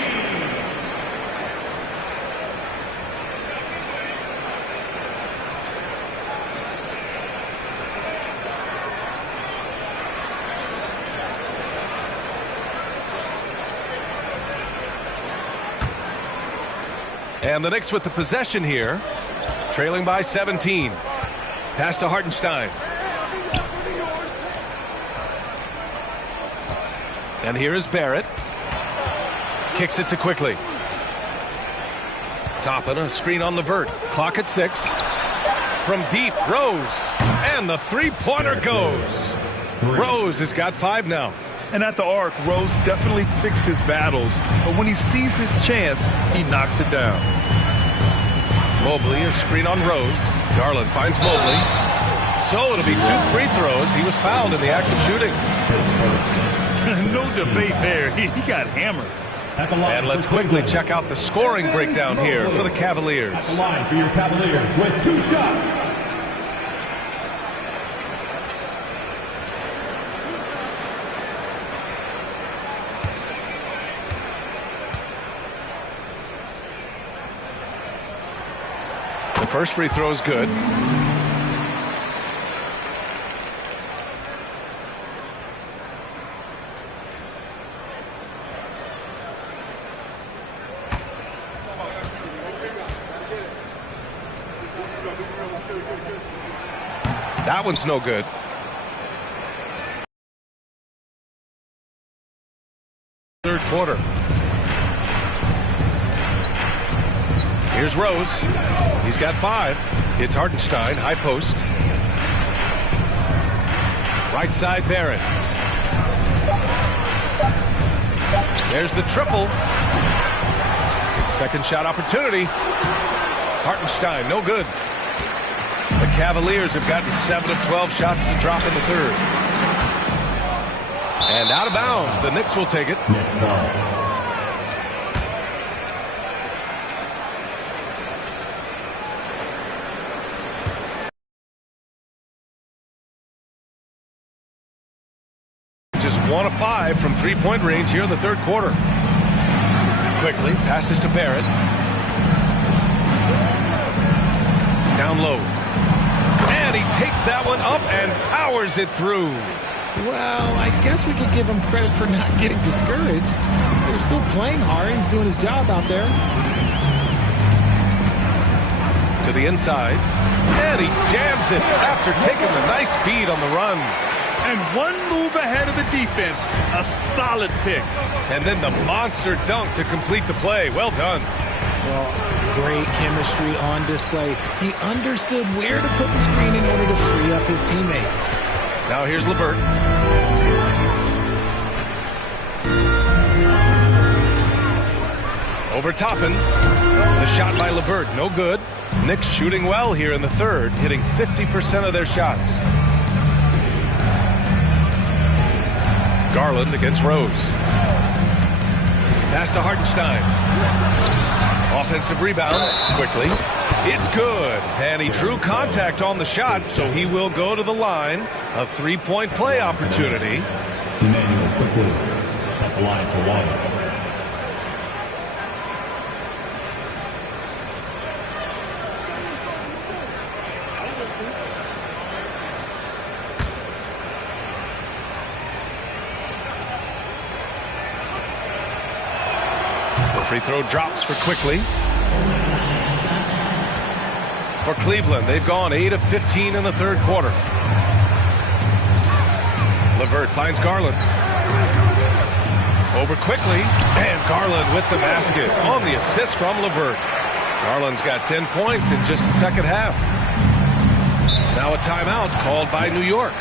And the Knicks with the possession here, trailing by 17. Pass to Hartenstein. And here is Barrett. Kicks it to Quickly. Toppin, a screen on Levert. Clock at 6. From deep, Rose. And the three-pointer goes. Rose has got 5 now. And at the arc, Rose definitely picks his battles. But when he sees his chance, he knocks it down. Mobley, a screen on Rose. Garland finds Mobley. So it'll be 2 free throws. He was fouled in the act of shooting. No debate there. He got hammered. And let's quickly check out the scoring breakdown here for the Cavaliers. At the line for your Cavaliers with 2 shots. The first free throw is good. That one's no good. Third quarter. Here's Rose. He's got 5. It's Hartenstein, high post. Right side, Barrett. There's the triple. Second shot opportunity. Hartenstein, no good. The Cavaliers have gotten 7 of 12 shots to drop in the third. And out of bounds. The Knicks will take it. Knicks ball. Just 1 of 5 from three-point range here in the third quarter. Quickly passes to Barrett. Down low. And he takes that one up and powers it through. Well, I guess we could give him credit for not getting discouraged. They're still playing hard. He's doing his job out there. To the inside. And he jams it after taking a nice feed on the run. And one move ahead of the defense. A solid pick. And then the monster dunk to complete the play. Well done. Well, great chemistry on display. He understood where to put the screen in order to free up his teammate. Now here's Levert. Over Toppin. The shot by Levert, no good. Knicks shooting well here in the third, hitting 50% of their shots. Garland against Rose. Pass to Hartenstein. Offensive rebound, Quickly. It's good, and he drew contact on the shot, so he will go to the line. A three-point play opportunity. Emmanuel Quickly at the line for 1. The free throw drops for Quickly. For Cleveland, they've gone 8 of 15 in the third quarter. Levert finds Garland. Over Quickly, and Garland with the basket on the assist from Levert. Garland's got 10 points in just the second half. Now a timeout called by New York.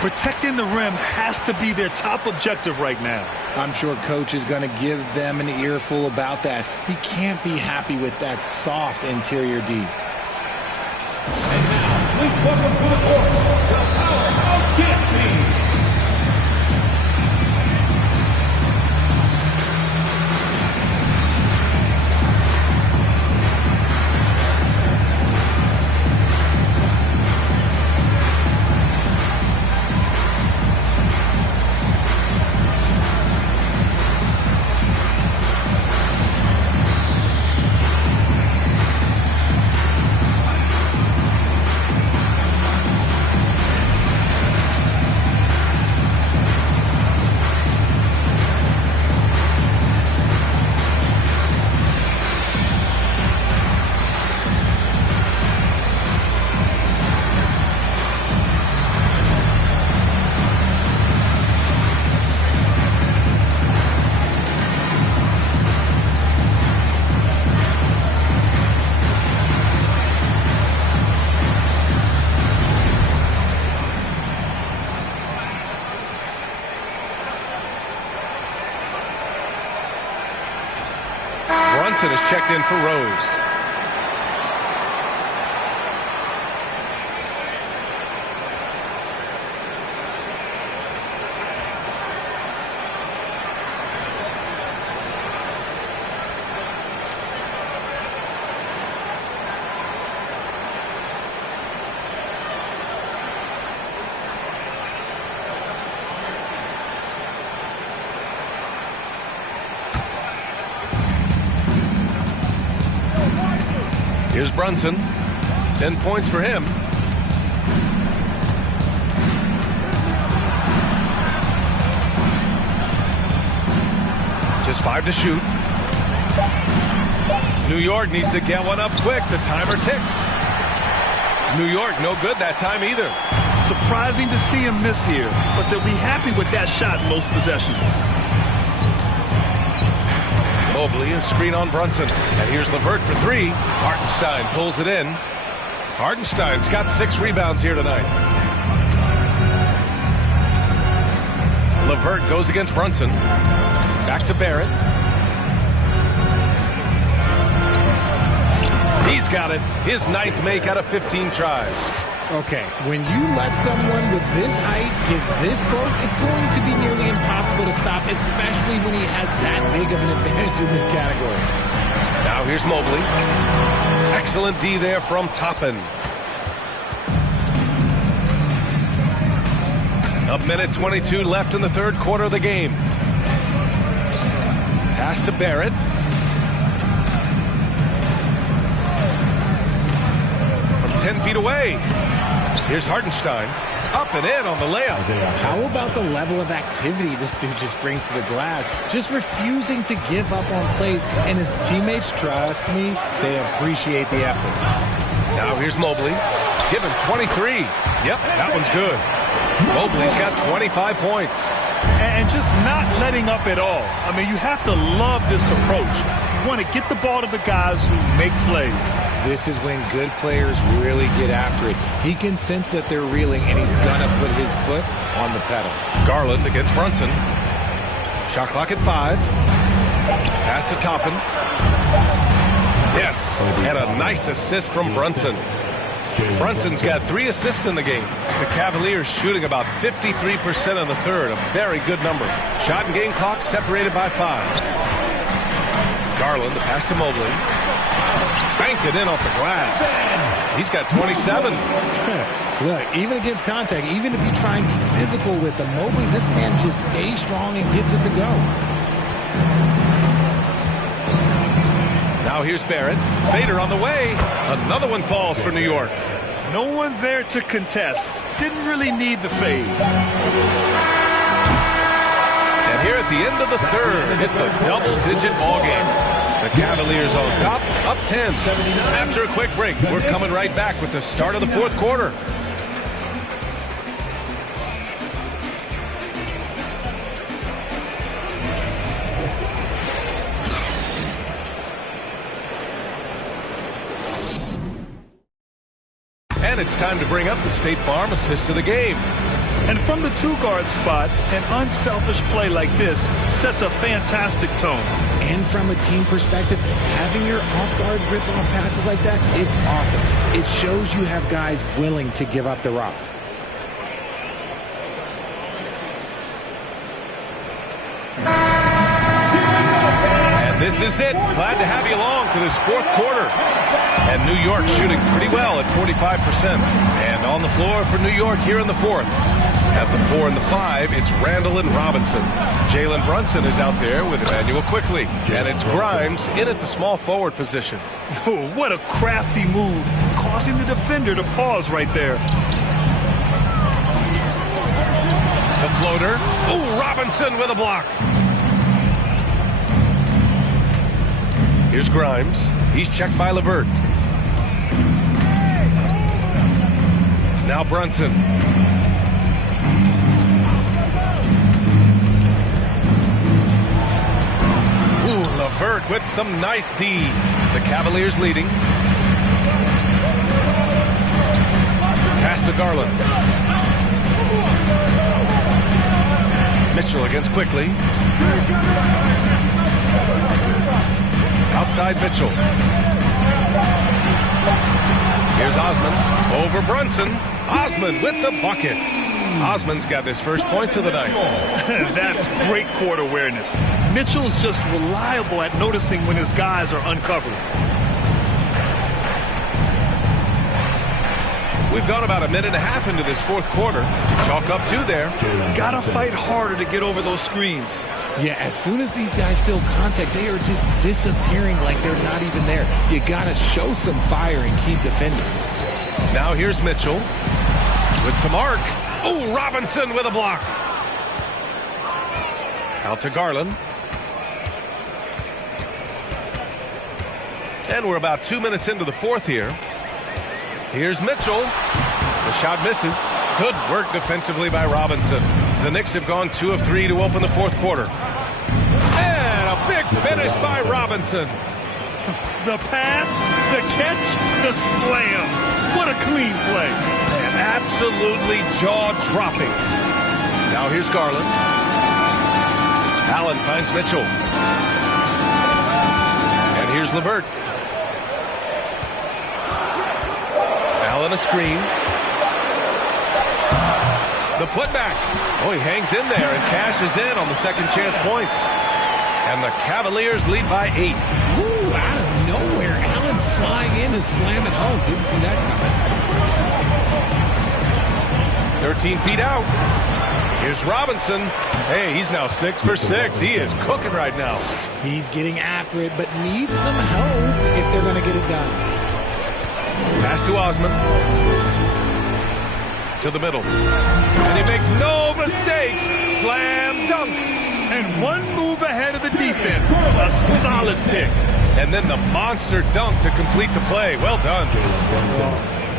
Protecting the rim has to be their top objective right now. I'm sure coach is going to give them an earful about that. He can't be happy with that soft interior D. And now, please welcome to the court, the powerhouse dance team. Brunson is checked in for Rose. Here's Brunson. 10 points for him. Just 5 to shoot. New York needs to get one up quick. The timer ticks. New York, no good that time either. Surprising to see him miss here, but they'll be happy with that shot most possessions. Mobley, a screen on Brunson. And here's LeVert for 3. Hartenstein pulls it in. Hartenstein's got 6 rebounds here tonight. LeVert goes against Brunson. Back to Barrett. He's got it. His 9th make out of 15 tries. Okay, when you let someone with this height get this close, it's going to be nearly impossible to stop, especially when he has that big of an advantage in this category. Now here's Mobley. Excellent D there from Toppin. A minute 22 left in the third quarter of the game. Pass to Barrett. From 10 feet away. Here's Hartenstein. Up and in on the layup. How about the level of activity this dude just brings to the glass? Just refusing to give up on plays. And his teammates, trust me, they appreciate the effort. Now here's Mobley. Give him 23. Yep, that one's good. Mobley's got 25 points. And just not letting up at all. I mean, you have to love this approach. You want to get the ball to the guys who make plays. This is when good players really get after it. He can sense that they're reeling, and he's going to put his foot on the pedal. Garland against Brunson. Shot clock at 5. Pass to Toppin. Yes, and a nice assist from Brunson. Brunson's got 3 assists in the game. The Cavaliers shooting about 53% in the third, a very good number. Shot and game clock separated by 5. Garland, the pass to Mobley. Banked it in off the glass. He's got 27. Look, even against contact, even if you try and be physical with him, Mobley, this man just stays strong and gets it to go. Now here's Barrett. Fader on the way. Another one falls for New York. No one there to contest. Didn't really need the fade. And here at the end of the third, it's a double-digit ball game. The Cavaliers on top, up 10. After a quick break, we're coming right back with the start of the fourth quarter. And it's time to bring up the State Farm assist of the game. And from the 2-guard spot, an unselfish play like this sets a fantastic tone. And from a team perspective, having your off-guard rip-off passes like that, it's awesome. It shows you have guys willing to give up the rock. And this is it. Glad to have you along for this fourth quarter. And New York shooting pretty well at 45%. And on the floor for New York here in the fourth. At the 4 and the 5, it's Randall and Robinson. Jalen Brunson is out there with Emmanuel Quickly. And it's Grimes in at the small forward position. Oh, what a crafty move, causing the defender to pause right there. The floater. Oh, Robinson with a block. Here's Grimes. He's checked by LeVert. Now Brunson. Ooh, LeVert with some nice D. The Cavaliers leading. Pass to Garland. Mitchell against Quickly. Outside Mitchell. Here's Osman over Brunson. Osman with the bucket. Osman's got his first points of the night. That's great court awareness. Mitchell's just reliable at noticing when his guys are uncovered. We've gone about a minute and a half into this fourth quarter. Chalk up 2 there. Gotta fight harder to get over those screens. Yeah, as soon as these guys feel contact, they are just disappearing like they're not even there. You gotta show some fire and keep defending. Now here's Mitchell with some arc. Oh, Robinson with a block. Out to Garland. And we're about 2 minutes into the fourth here. Here's Mitchell. The shot misses. Good work defensively by Robinson. The Knicks have gone 2 of 3 to open the fourth quarter. And a big finish by Robinson. The pass, the catch, the slam. What a clean play. And absolutely jaw-dropping. Now here's Garland. Allen finds Mitchell. And here's LeVert. Allen a screen. The putback. Oh, he hangs in there and cashes in on the second chance points. And the Cavaliers lead by 8. Ooh, out of nowhere, Allen flying in to slam it home. Didn't see that coming. 13 feet out. Here's Robinson. Hey, he's now 6 for 6. He is cooking right now. He's getting after it, but needs some help if they're going to get it done. Pass to Osman. To the middle. And he makes no mistake. Slam dunk. And one move ahead of the defense. A solid pick. And then the monster dunk to complete the play. Well done.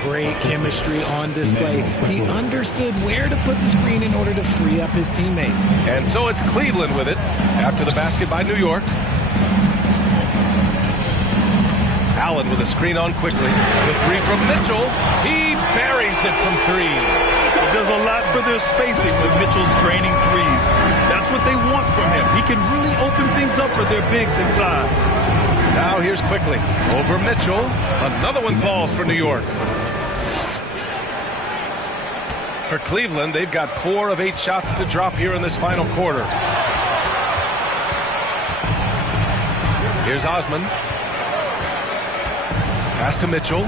Great chemistry on display. He understood where to put the screen in order to free up his teammate. And so it's Cleveland with it after the basket by New York. Allen with a screen on quickly. The 3 from Mitchell. He buries it from 3. It does a lot for their spacing with Mitchell's draining threes. That's what they want from him. He can really open things up for their bigs inside. Now here's quickly. Over Mitchell. Another one falls for New York. For Cleveland, they've got 4 of 8 shots to drop here in this final quarter. Here's Osman. Pass to Mitchell.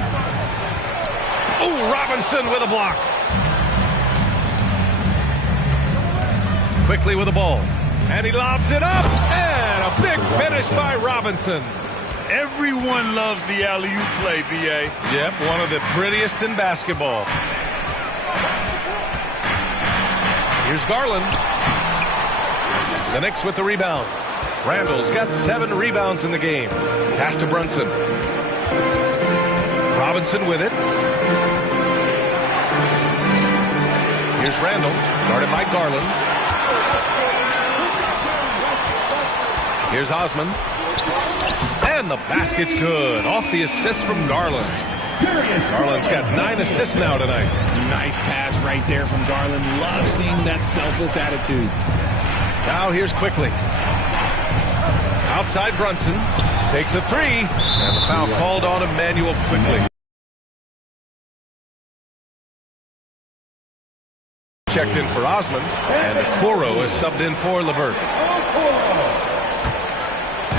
Oh, Robinson with a block. Quickly with the ball. And he lobs it up. And a big finish by Robinson. Everyone loves the alley-oop play, B.A. Yep, one of the prettiest in basketball. Here's Garland. The Knicks with the rebound. Randall's got 7 rebounds in the game. Pass to Brunson. Robinson with it. Here's Randall, guarded by Garland. Here's Osman. And the basket's good. Off the assist from Garland. Garland's got 9 assists now tonight. Nice pass right there from Garland. Love seeing that selfless attitude. Now here's quickly. Outside Brunson. Takes a 3. And the foul called on Emmanuel quickly. Checked in for Osman, and Okoro is subbed in for LeVert.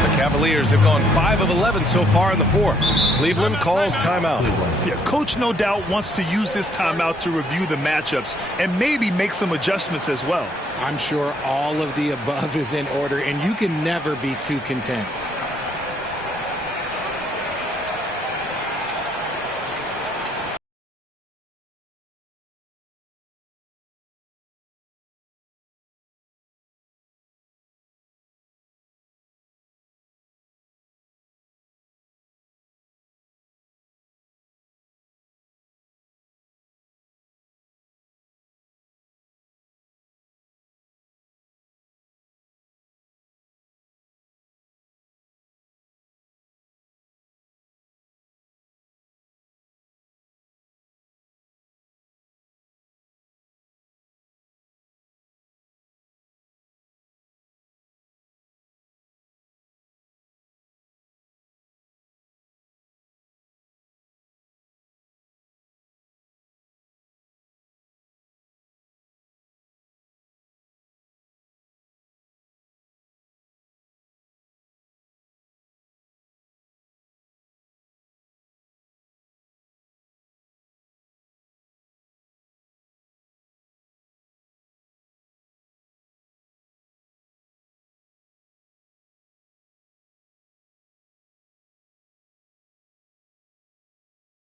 The Cavaliers have gone 5 of 11 so far in the fourth. Cleveland calls timeout. Yeah, coach no doubt wants to use this timeout to review the matchups and maybe make some adjustments as well. I'm sure all of the above is in order, and you can never be too content.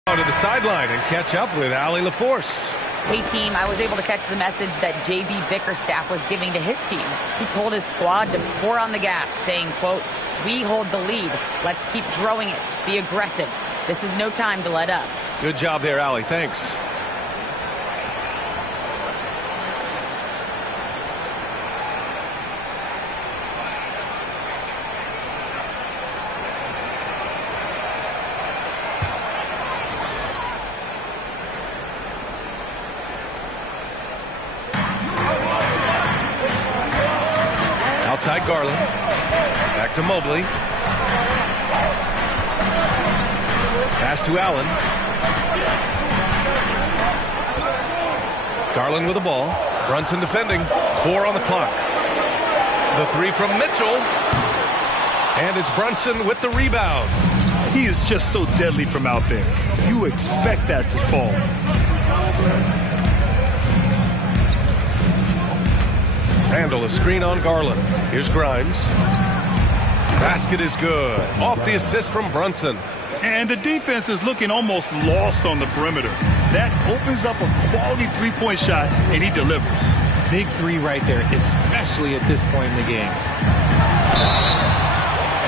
To the sideline and catch up with Allie LaForce. Hey team, I was able to catch the message that JB Bickerstaff was giving to his team. He told his squad to pour on the gas, saying, quote, "We hold the lead. Let's keep growing it. Be aggressive. This is no time to let up." Good job there, Allie. Thanks. Outside Garland. Back to Mobley. Pass to Allen. Garland with the ball. Brunson defending. 4 on the clock. The 3 from Mitchell. And it's Brunson with the rebound. He is just so deadly from out there. You expect that to fall. Randall, a screen on Garland. Here's Grimes. Basket is good. Off the assist from Brunson. And the defense is looking almost lost on the perimeter. That opens up a quality three-point shot, and he delivers. Big 3 right there, especially at this point in the game.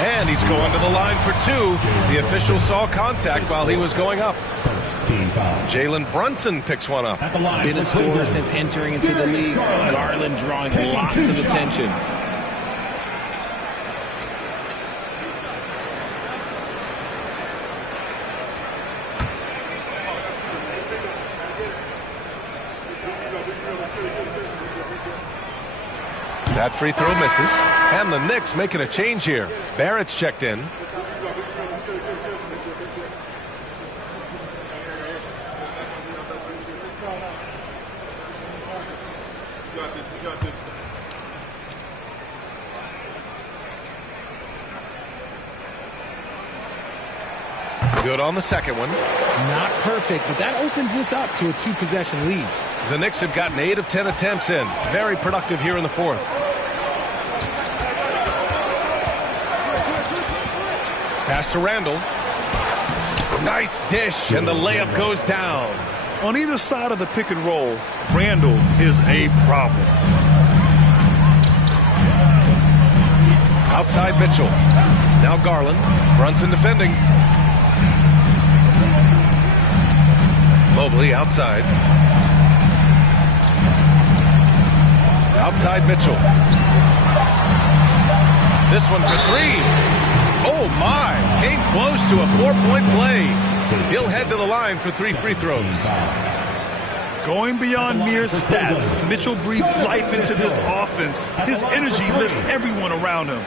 And he's going to the line for 2. The official saw contact while he was going up. Jalen Brunson picks one up. Been a scorer since entering into the league. Garland drawing lots of attention. That free throw misses. And the Knicks making a change here. Barrett's checked in. Good on the second one. Not perfect, but that opens this up to a 2-possession lead. The Knicks have gotten 8 of 10 attempts in. Very productive here in the 4th. Pass to Randall. Nice dish, and the layup goes down. On either side of the pick and roll, Randall is a problem. Outside Mitchell. Now Garland. Brunson defending. Mobley outside. Outside Mitchell. This one for 3. Oh my, came close to a 4-point play. He'll head to the line for 3 free throws. Going beyond mere stats, Mitchell breathes life into this offense. His energy lifts everyone around him.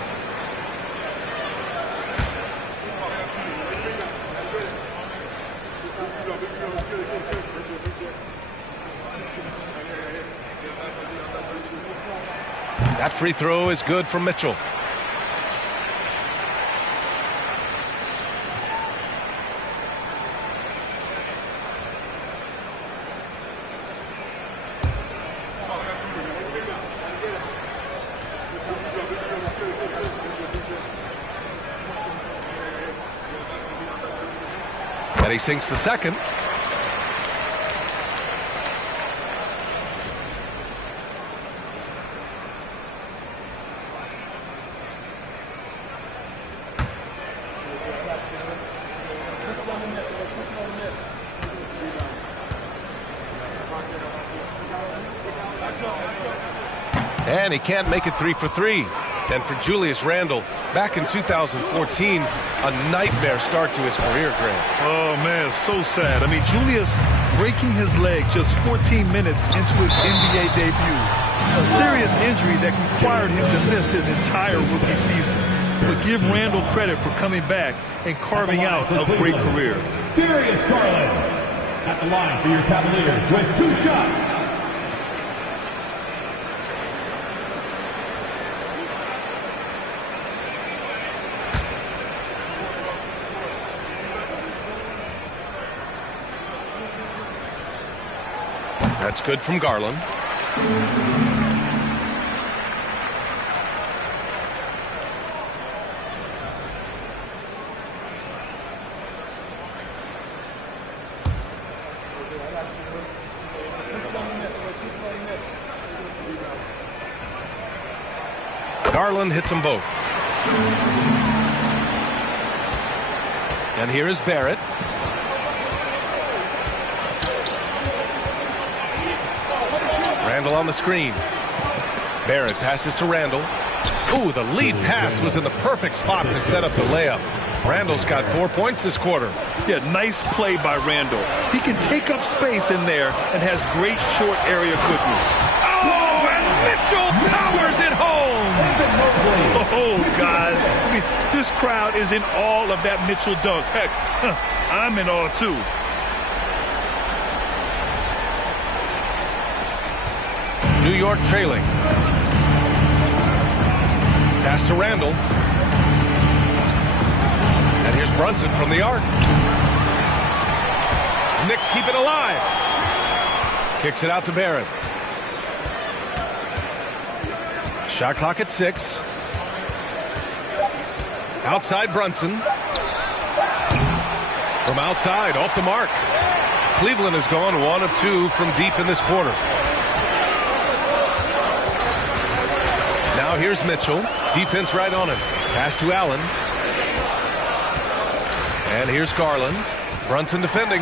That free throw is good from Mitchell. And he sinks the second. And he can't make it 3 for 3. And for Julius Randle, back in 2014, a nightmare start to his career, Grant. Oh, man, so sad. I mean, Julius breaking his leg just 14 minutes into his NBA debut. A serious injury that required him to miss his entire rookie season. But give Randle credit for coming back and carving out a great career. Darius Garland at the line for your Cavaliers with 2 shots. That's good from Garland. Garland hits them both. And here is Barrett. Randall on the screen. Barrett passes to Randall. Ooh, the lead pass was in the perfect spot to set up the layup. Randall's got 4 points this quarter. Yeah, nice play by Randall. He can take up space in there and has great short area quickness. Oh, and Mitchell powers it home. Oh, guys, I mean, this crowd is in awe of that Mitchell dunk. Heck, I'm in awe, too. New York trailing. Pass to Randall. And here's Brunson from the arc. Knicks keep it alive. Kicks it out to Barrett. Shot clock at 6. Outside Brunson. From outside, off the mark. Cleveland has gone 1 of 2 from deep in this quarter. Now here's Mitchell. Defense right on him. Pass to Allen. And here's Garland. Brunson defending.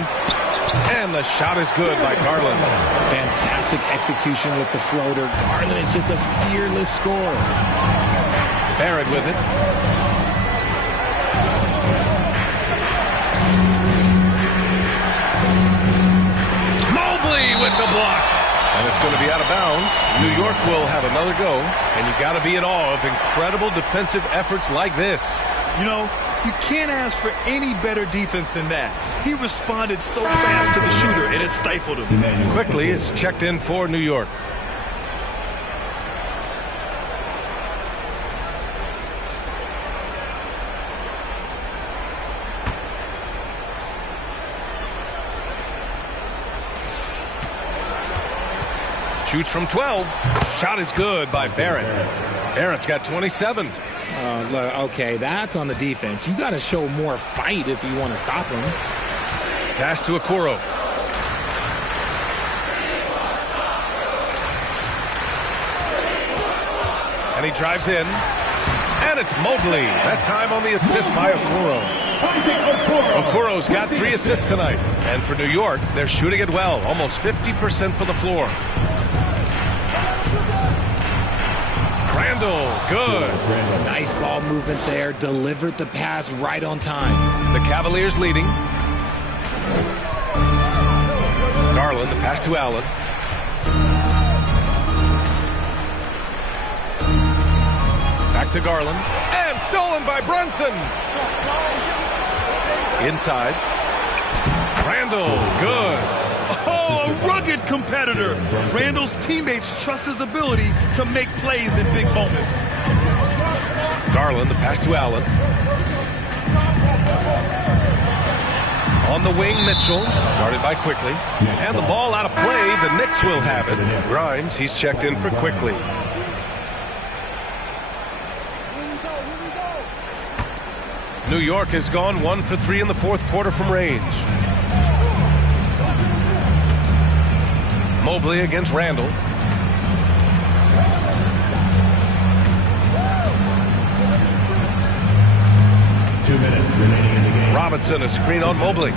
And the shot is good by Garland. Fantastic execution with the floater. Garland is just a fearless scorer. Barrett with it. Mobley with the block. And it's going to be out of bounds. New York will have another go. And you got to be in awe of incredible defensive efforts like this. You know, you can't ask for any better defense than that. He responded so fast to the shooter, and it stifled him. Quickly is checked in for New York. Shoots from 12. Shot is good by Barrett. Barrett's got 27. Okay, that's on the defense. You got to show more fight if you want to stop him. Pass to Okoro. And he drives in. And it's Mobley. That time on the assist by Okoro. Okoro's got 3 assists tonight. And for New York, they're shooting it well. Almost 50% for the floor. Randall, good. Nice ball movement there. Delivered the pass right on time. The Cavaliers leading. Garland, the pass to Allen. Back to Garland. And stolen by Brunson. Inside. Randall, good. Oh, a rugged competitor. Randall's teammates trust his ability to make plays in big moments. Garland, the pass to Allen. On the wing, Mitchell. Guarded by Quickly. And the ball out of play. The Knicks will have it. Grimes, he's checked in for Quickly. New York has gone 1 for 3 in the fourth quarter from range. Mobley against Randall. Robinson, a screen on Mobley.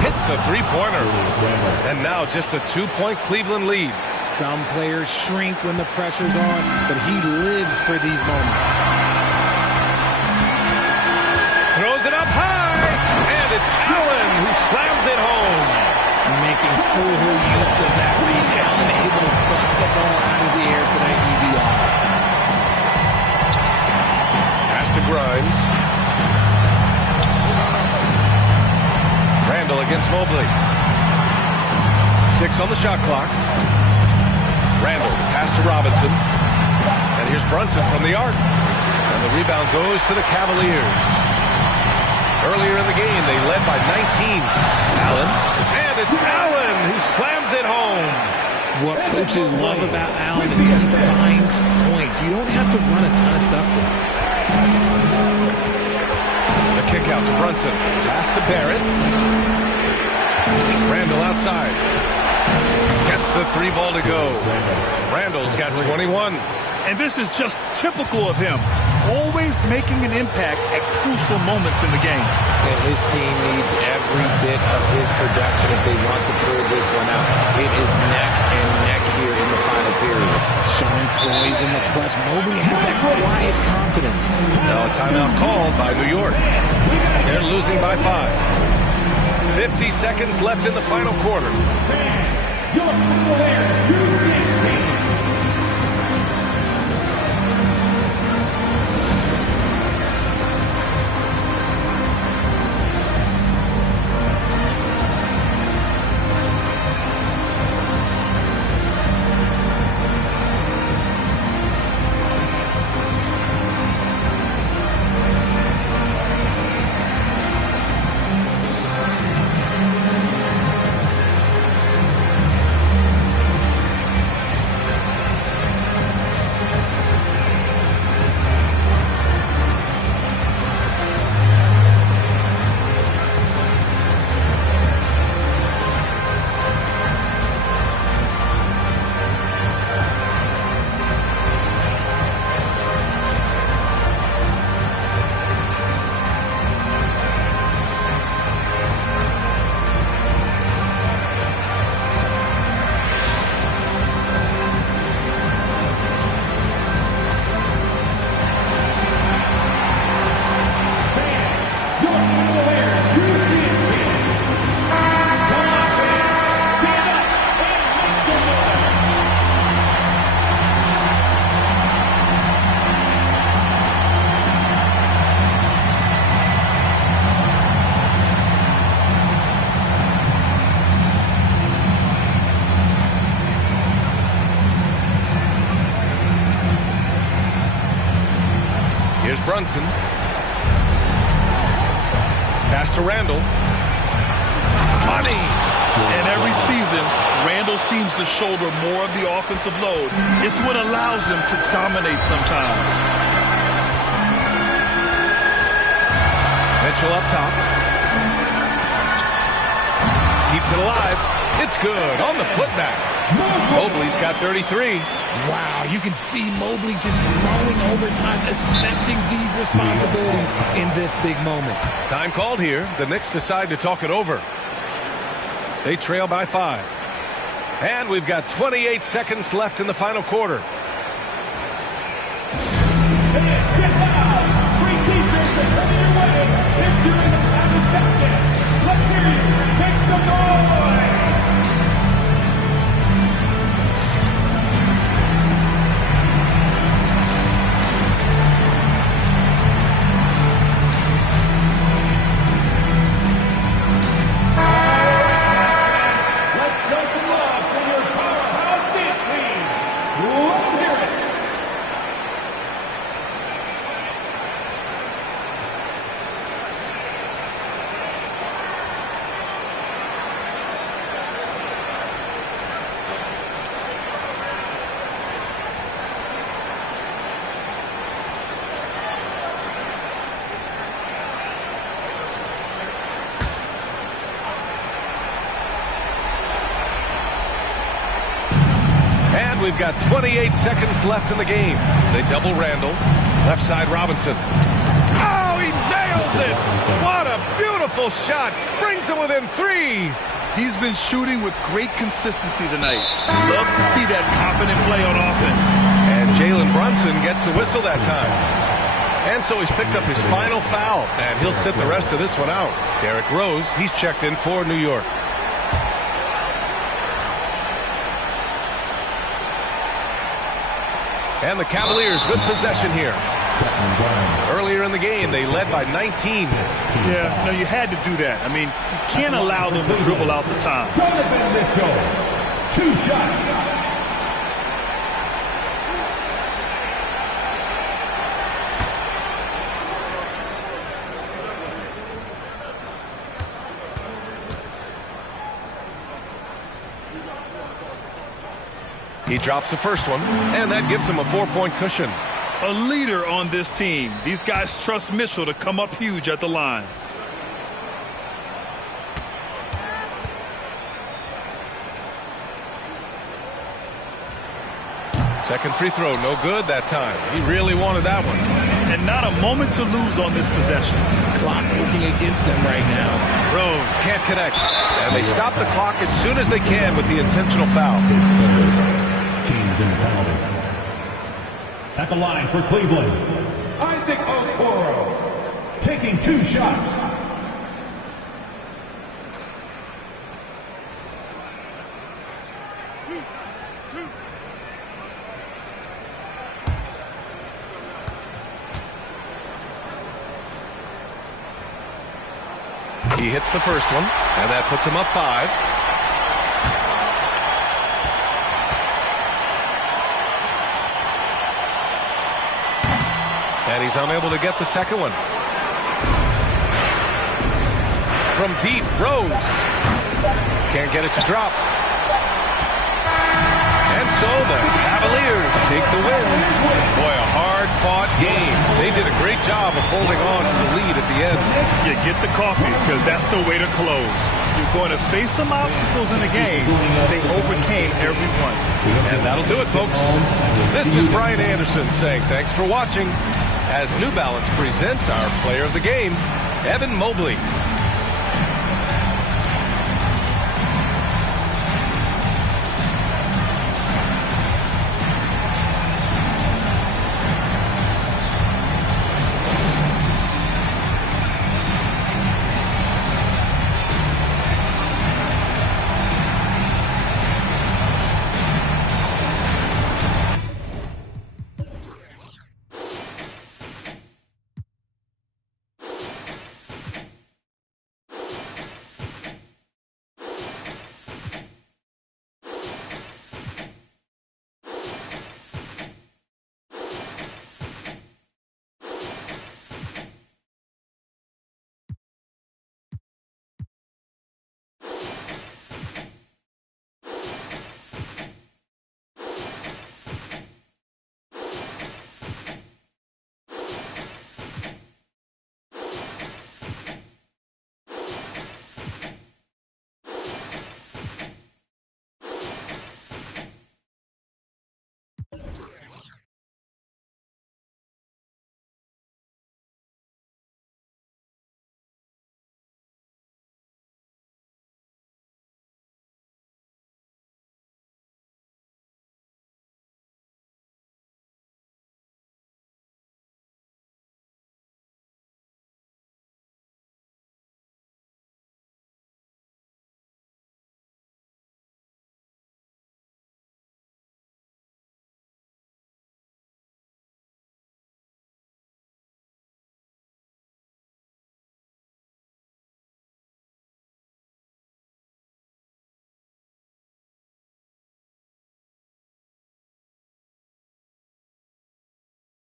Hits a three-pointer. And now just a 2-point Cleveland lead. Some players shrink when the pressure's on, but he lives for these moments. Throws it up high. And it's Allen who slams it home. Making full use of that reach. Allen able to pluck the ball out of the air for that easy lob. Pass to Grimes. Randall against Mobley. 6 on the shot clock. Randall, pass to Robinson. And here's Brunson from the arc. And the rebound goes to the Cavaliers. Earlier in the game, they led by 19. Allen. And it's Allen who slams it home. What coaches love about Allen is he finds points. You don't have to run a ton of stuff for him. The kick out to Brunson. Pass to Barrett. Randall outside. Gets the 3 ball to go. Randall's got 21. And this is just typical of him, always making an impact at crucial moments in the game. And his team needs every bit of his production if they want to pull this one out. It is neck and neck here in the final period. Showing poise in the clutch. Mobley has that quiet confidence. Now a timeout called by New York. They're losing by 5. 50 seconds left in the final quarter. Brunson. Pass to Randall. Money! And every season, Randall seems to shoulder more of the offensive load. It's what allows him to dominate sometimes. Mitchell up top. Keeps it alive. It's good on the putback. Mobley's got 33. Wow, you can see Mobley just growing over time, accepting these responsibilities in this big moment. Time called here. The Knicks decide to talk it over. They trail by 5. And we've got 28 seconds left in the final quarter. We've got 28 seconds left in the game. They double Randall. Left side Robinson. Oh, he nails it! What a beautiful shot. Brings him within 3. He's been shooting with great consistency tonight. Love to see that confident play on offense. And Jalen Brunson gets the whistle that time. And so he's picked up his final foul, and he'll sit the rest of this one out. Derrick Rose, he's checked in for New York. And the Cavaliers with possession here. Earlier in the game, they led by 19. Yeah, no, you had to do that. I mean, you can't allow them to dribble out the time. Donovan Mitchell, 2 shots. He drops the first one, and that gives him a 4-point cushion. A leader on this team. These guys trust Mitchell to come up huge at the line. Second free throw, no good that time. He really wanted that one. And not a moment to lose on this possession. Clock working against them right now. Rose can't connect. And they stop the clock as soon as they can with the intentional foul. Teams in penalty. At the line for Cleveland, Isaac Okoro, taking 2 shots. He hits the first one, and that puts him up 5. And he's unable to get the second one. From deep, Rose. Can't get it to drop. And so the Cavaliers take the win. Boy, a hard-fought game. They did a great job of holding on to the lead at the end. You get the coffee because that's the way to close. You're going to face some obstacles in the game. They overcame every one. And that'll do it, folks. This is Brian Anderson saying thanks for watching as New Balance presents our player of the game, Evan Mobley.